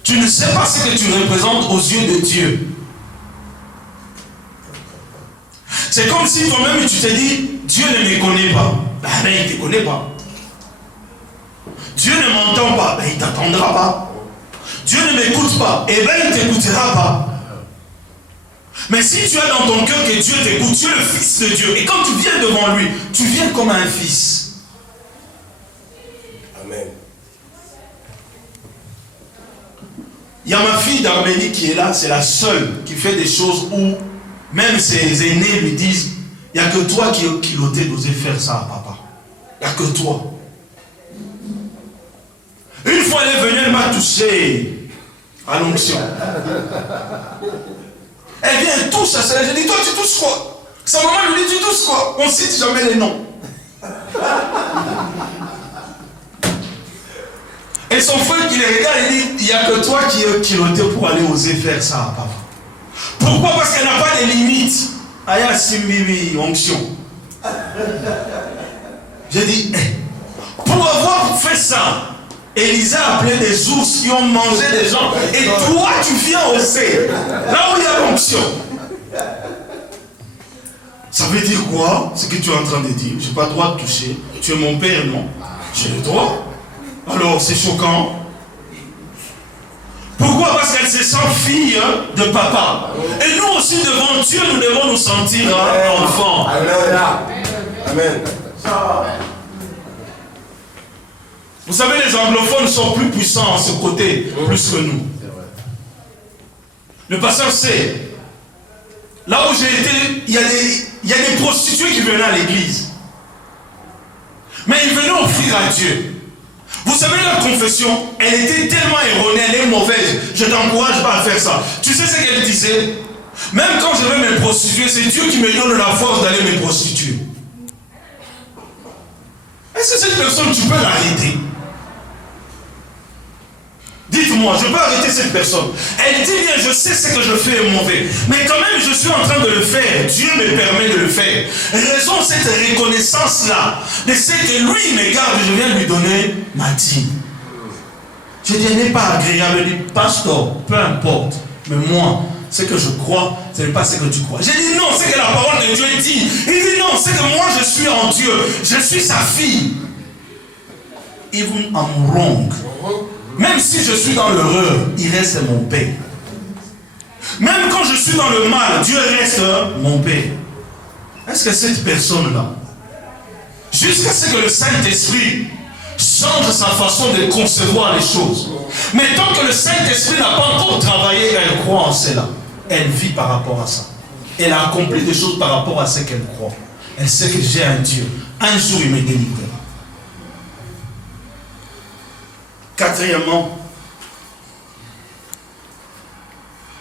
Tu ne sais pas ce que tu représentes aux yeux de Dieu. C'est comme si toi-même, tu te dis, Dieu ne me connaît pas. Ben, il ne te connaît pas. Dieu ne m'entend pas. Ben, il ne t'attendra pas. Dieu ne m'écoute pas. Eh bien, il ne t'écoutera pas. Mais si tu as dans ton cœur que Dieu t'écoute, tu es le Fils de Dieu. Et quand tu viens devant lui, tu viens comme un fils. Amen. Il y a ma fille d'Arménie qui est là, c'est la seule qui fait des choses où même ses aînés lui disent, il n'y a que toi qui es culotté d'oser faire ça à papa. Il n'y a que toi. Une fois elle est venue, elle m'a touché à l'onction. Elle vient, elle touche à ça. Je dis, toi tu touches quoi? Sa maman lui dit, tu touches quoi? On ne cite jamais les noms. Et son frère qui les regarde, il dit, il n'y a que toi qui es culotté pour aller oser faire ça à papa. Pourquoi? Parce qu'elle n'a pas de limites. Aya Simbibi, onction. J'ai dit, pour avoir fait ça, Élisa a appelé des ours qui ont mangé des gens. Et toi, tu viens oser. Là où il y a l'onction. Ça veut dire quoi? Ce que tu es en train de dire. Je n'ai pas le droit de toucher. Tu es mon père, non? J'ai le droit. Alors, c'est choquant. Pourquoi? Parce qu'elle se sent fille de papa. Et nous aussi, devant Dieu, nous devons nous sentir enfants. Amen. Amen. Vous savez, les anglophones sont plus puissants à ce côté, plus que nous. Le pasteur sait. Là où j'ai été, il y a des prostituées qui venaient à l'église. Mais ils venaient offrir à Dieu. Vous savez, la confession, elle était tellement erronée, elle est mauvaise. Je ne t'encourage pas à faire ça. Tu sais ce qu'elle disait? Même quand je vais me prostituer, c'est Dieu qui me donne la force d'aller me prostituer. Est-ce que cette personne, tu peux l'arrêter? Dites-moi, je peux arrêter cette personne. Elle dit bien, je sais ce que je fais est mauvais. Mais quand même, je suis en train de le faire. Dieu me permet de le faire. Raison cette reconnaissance-là, de ce que lui me garde, je viens lui donner ma dîme. Je dis, elle n'est pas agréable. Je dis, pasteur, peu importe. Mais moi, ce que je crois, ce n'est pas ce que tu crois. J'ai dit non, c'est que la parole de Dieu dit. Il dit non, c'est que moi je suis en Dieu. Je suis sa fille. Even I'm wrong. Même si je suis dans l'erreur, il reste mon père. Même quand je suis dans le mal, Dieu reste mon père. Est-ce que cette personne-là, jusqu'à ce que le Saint-Esprit change sa façon de concevoir les choses, mais tant que le Saint-Esprit n'a pas encore travaillé, elle croit en cela. Elle vit par rapport à ça. Elle a accompli des choses par rapport à ce qu'elle croit. Elle sait que j'ai un Dieu. Un jour, il me délivrera. Quatrièmement,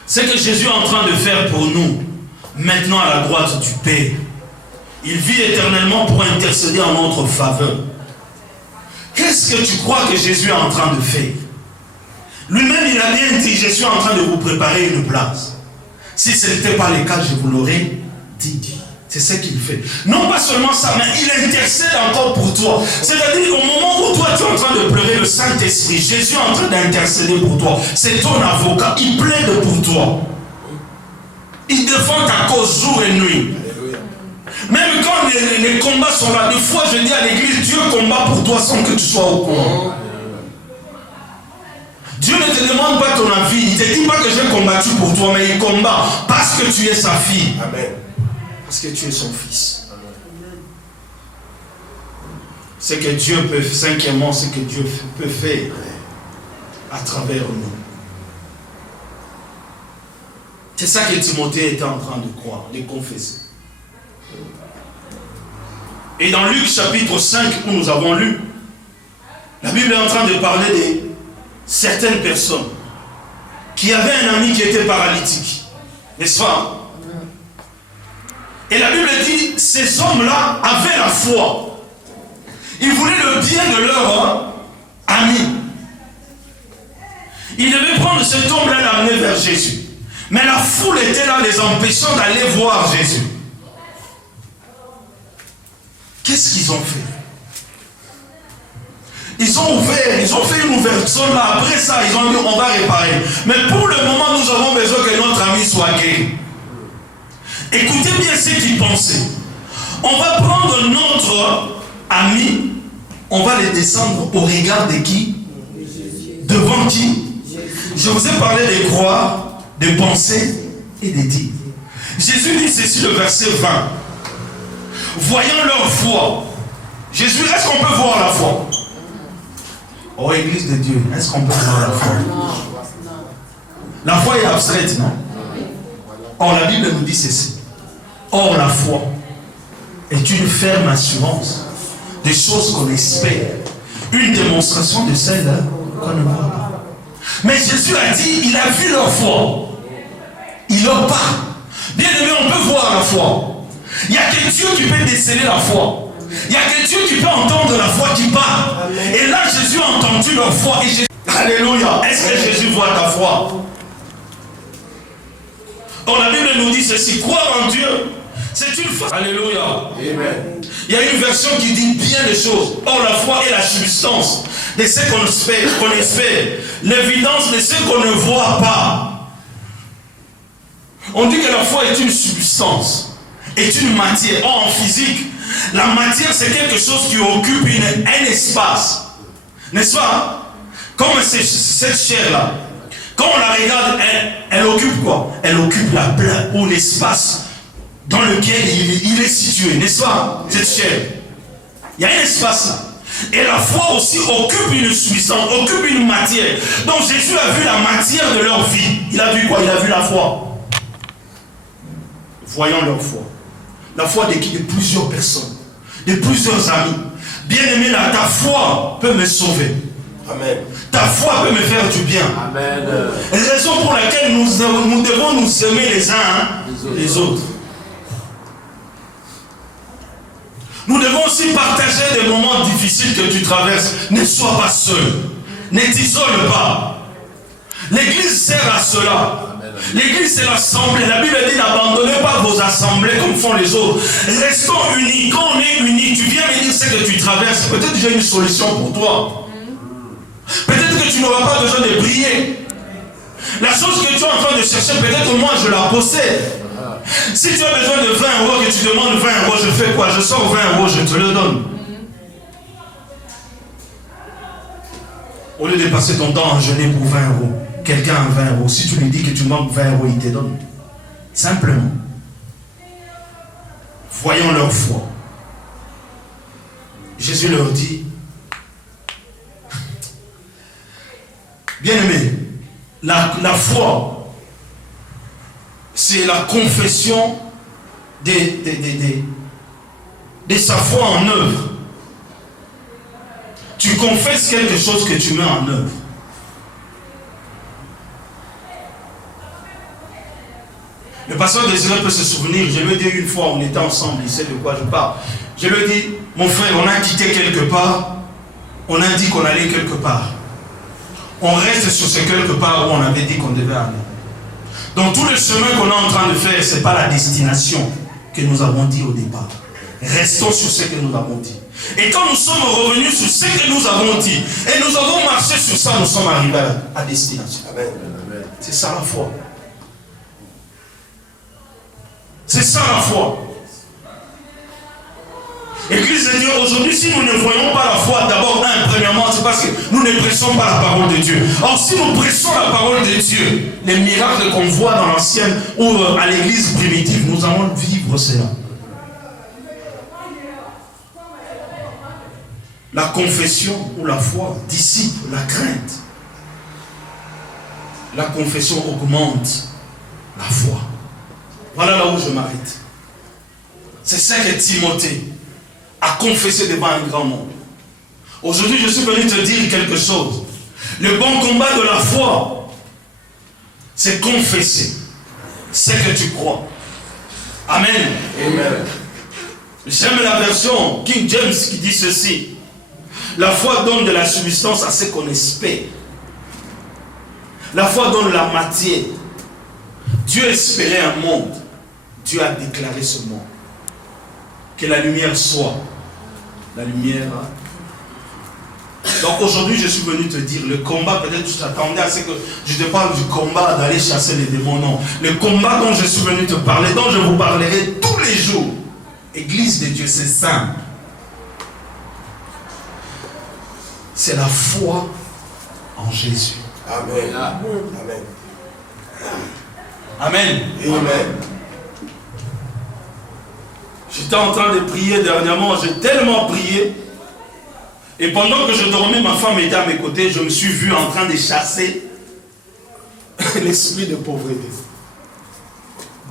ce que Jésus est en train de faire pour nous, maintenant à la droite du Père. Il vit éternellement pour intercéder en notre faveur. Qu'est-ce que tu crois que Jésus est en train de faire? Lui-même, il a bien dit, je suis en train de vous préparer une place. Si ce n'était pas le cas, je vous l'aurais dit. C'est ce qu'il fait. Non pas seulement ça, mais il intercède encore pour toi. C'est-à-dire qu'au moment où toi tu es en train de pleurer, le Saint-Esprit, Jésus est en train d'intercéder pour toi. C'est ton avocat, il plaide pour toi. Il défend ta cause jour et nuit. Même quand les combats sont là, des fois je dis à l'église, Dieu combat pour toi sans que tu sois au courant. Dieu ne te demande pas ton avis. Il ne te dit pas que j'ai combattu pour toi, mais il combat parce que tu es sa fille. Amen. Parce que tu es son fils. C'est que Dieu peut, cinquièmement, c'est que Dieu peut faire à travers nous. C'est ça que Timothée était en train de croire, de confesser. Et dans Luc chapitre 5, où nous avons lu, la Bible est en train de parler de certaines personnes qui avaient un ami qui était paralytique. N'est-ce pas? Et la Bible dit, ces hommes-là avaient la foi. Ils voulaient le bien de leur ami. Ils devaient prendre cet homme-là et l'amener vers Jésus. Mais la foule était là, les empêchant d'aller voir Jésus. Qu'est-ce qu'ils ont fait? Ils ont ouvert, ils ont fait une ouverture là. Après ça, ils ont dit on va réparer. Mais pour le moment, nous avons besoin que notre ami soit guéri. Écoutez bien ce qu'ils pensaient. On va prendre notre ami, on va le descendre au regard de qui? Devant qui? Je vous ai parlé de croire, de penser et de dire. Jésus dit ceci, le verset 20. Voyant leur foi. Jésus, est-ce qu'on peut voir la foi? Oh, Église de Dieu, est-ce qu'on peut voir la foi? La foi est abstraite, non? Or, la Bible nous dit ceci. Or, la foi est une ferme assurance des choses qu'on espère, une démonstration de celles qu'on ne voit pas. Mais Jésus a dit, il a vu leur foi. Il leur parle. Bien aimé, on peut voir la foi. Il n'y a que Dieu qui peut déceler la foi. Il n'y a que Dieu qui peut entendre la foi qui parle. Et là, Jésus a entendu leur foi. Et Jésus... Alléluia. Est-ce que Jésus voit ta foi? Or, la Bible nous dit ceci. Croire en Dieu, c'est une foi. Alléluia. Amen. Il y a une version qui dit bien les choses. Or, la foi est la substance de ce qu'on espère, l'évidence de ce qu'on ne voit pas. On dit que la foi est une substance, est une matière. Or, en physique, la matière, c'est quelque chose qui occupe un espace. N'est-ce pas? Comme cette chair-là. Quand on la regarde, elle occupe quoi? Elle occupe la place ou l'espace dans lequel il est situé, n'est-ce pas? Cette chair. Il y a un espace là. Et la foi aussi occupe une substance, occupe une matière. Donc Jésus a vu la matière de leur vie. Il a vu quoi? Il a vu la foi. Voyons leur foi. La foi de qui? De plusieurs personnes, de plusieurs amis. Bien-aimé, là, ta foi peut me sauver. Amen. Ta foi peut me faire du bien. Amen. Raison pour laquelle nous devons nous aimer les uns les autres. Nous devons aussi partager des moments difficiles que tu traverses. Ne sois pas seul. Ne t'isole pas. L'église sert à cela. L'église, c'est l'assemblée. La Bible dit n'abandonnez pas vos assemblées comme font les autres. Restons unis. Quand on est unis, tu viens me dire ce que tu traverses. Peut-être que j'ai une solution pour toi. Peut-être que tu n'auras pas besoin de prier. La chose que tu es en train de chercher, peut-être moi je la possède. Si tu as besoin de 20 euros, que tu demandes 20 euros, je fais quoi? Je sors 20 euros, je te le donne. Au lieu de passer ton temps à jeûner pour 20 euros, quelqu'un a 20 euros. Si tu lui dis que tu manques 20 euros, il te donne. Simplement. Voyons leur foi. Jésus leur dit, bien-aimé, la foi, c'est la confession de sa foi en œuvre. Tu confesses quelque chose que tu mets en œuvre. Le pasteur Désiré peut se souvenir, je lui ai dit une fois, on était ensemble, il sait de quoi je parle. Je lui ai dit, mon frère, on a quitté quelque part, on a dit qu'on allait quelque part. On reste sur ce quelque part où on avait dit qu'on devait aller. Donc tout le chemin qu'on est en train de faire, ce n'est pas la destination que nous avons dit au départ. Restons sur ce que nous avons dit. Et quand nous sommes revenus sur ce que nous avons dit, et nous avons marché sur ça, nous sommes arrivés à destination. Amen. C'est ça la foi. C'est ça la foi. Église de Dieu, aujourd'hui, si nous ne voyons pas la foi, d'abord, premièrement, c'est parce que nous ne prêchons pas la parole de Dieu. Or, si nous prêchons la parole de Dieu, les miracles qu'on voit dans l'ancienne ou à l'église primitive, nous allons vivre cela. La confession ou la foi dissipe la crainte. La confession augmente la foi. Voilà là où je m'arrête. C'est ça que Timothée a confessé devant un grand monde. Aujourd'hui, je suis venu te dire quelque chose. Le bon combat de la foi, c'est confesser ce que tu crois. Amen. Amen. J'aime la version King James qui dit ceci. La foi donne de la substance à ce qu'on espère. La foi donne la matière. Dieu espérait un monde. Dieu a déclaré ce monde. Que la lumière soit. La lumière. Donc aujourd'hui, je suis venu te dire, le combat, peut-être que tu t'attendais à ce que je te parle du combat d'aller chasser les démons. Non. Le combat dont je suis venu te parler, dont je vous parlerai tous les jours. Église de Dieu, c'est simple. C'est la foi en Jésus. Amen. Amen. Amen. Amen. J'étais en train de prier dernièrement, j'ai tellement prié. Et pendant que je dormais, ma femme était à mes côtés, je me suis vu en train de chasser l'esprit de pauvreté.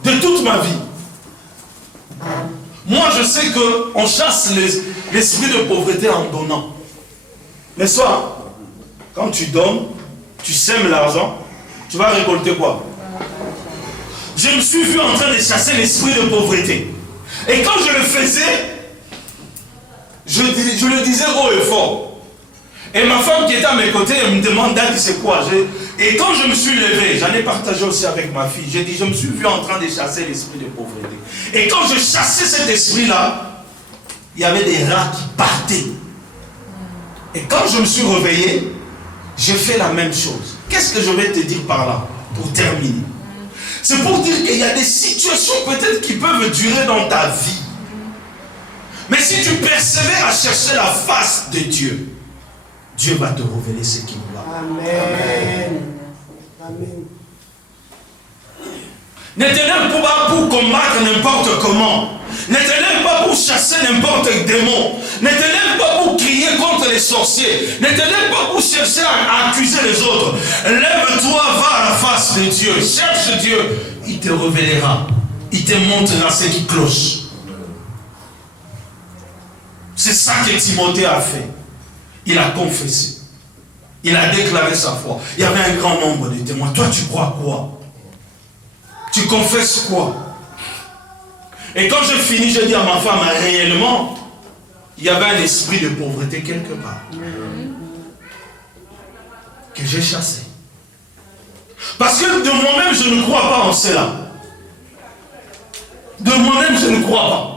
De toute ma vie. Moi, je sais qu'on chasse l'esprit de pauvreté en donnant. Mais soit, quand tu donnes, tu sèmes l'argent, tu vas récolter quoi? Je me suis vu en train de chasser l'esprit de pauvreté. Et quand je le faisais, je le disais haut et fort. Et ma femme qui était à mes côtés, elle me demande, Dadi, c'est quoi? Et quand je me suis levé, j'en ai partagé aussi avec ma fille, j'ai dit, je me suis vu en train de chasser l'esprit de pauvreté. Et quand je chassais cet esprit-là, il y avait des rats qui partaient. Et quand je me suis réveillé, j'ai fait la même chose. Qu'est-ce que je vais te dire par là, pour terminer? C'est pour dire qu'il y a des situations peut-être qui peuvent durer dans ta vie. Mais si tu persévères à chercher la face de Dieu, Dieu va te révéler ce qu'il doit. Amen. Amen. Ne te lève pas pour combattre n'importe comment. Ne te lève pas pour chasser n'importe quel démon. Ne te lève pas pour crier contre les sorciers. Ne te lève pas pour chercher à accuser les autres. Lève-toi, va à la face de Dieu. Cherche Dieu. Il te révélera. Il te montrera ce qui cloche. C'est ça que Timothée a fait. Il a confessé. Il a déclaré sa foi. Il y avait un grand nombre de témoins. Toi, tu crois quoi? Tu confesses quoi? Et quand je finis, je dis à ma femme, réellement, il y avait un esprit de pauvreté quelque part. Que j'ai chassé. Parce que de moi-même, je ne crois pas en cela. De moi-même, je ne crois pas.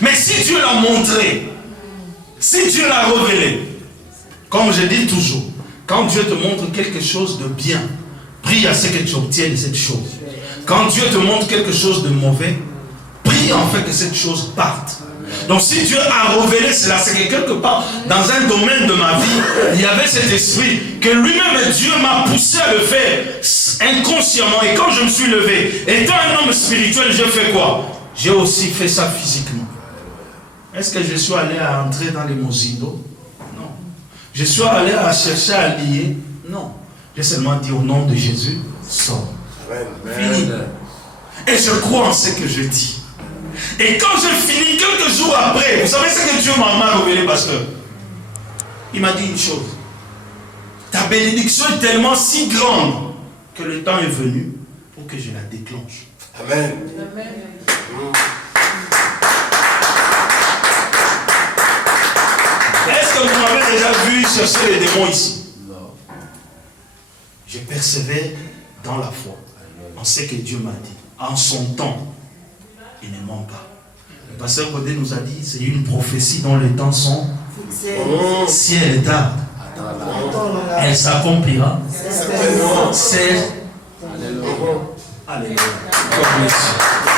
Mais si Dieu l'a montré, si Dieu l'a révélé, comme je dis toujours, quand Dieu te montre quelque chose de bien, prie à ce que tu obtiennes cette chose. Quand Dieu te montre quelque chose de mauvais, prie en fait que cette chose parte. Donc si Dieu a révélé cela, c'est que quelque part, dans un domaine de ma vie, il y avait cet esprit, que lui-même, Dieu m'a poussé à le faire inconsciemment. Et quand je me suis levé, étant un homme spirituel, j'ai fait quoi? J'ai aussi fait ça physiquement. Est-ce que je suis allé à entrer dans les Mosindo? Non. Je suis allé à chercher à lier? Non. J'ai seulement dit au nom de Jésus, sors. Fini. Et je crois en ce que je dis. Et quand j'ai fini, quelques jours après, vous savez ce que Dieu m'a révélé, pasteur? Il m'a dit une chose. Ta bénédiction est tellement si grande que le temps est venu pour que je la déclenche. Amen. Amen. Est-ce que vous m'avez déjà vu chercher les démons ici? Non. Je persévère dans la foi, en ce que Dieu m'a dit. En son temps, il ne ment pas. Le pasteur Godé nous a dit, c'est une prophétie dont les temps sont si elle tarde, elle s'accomplira. C'est Alléluia. God bless you.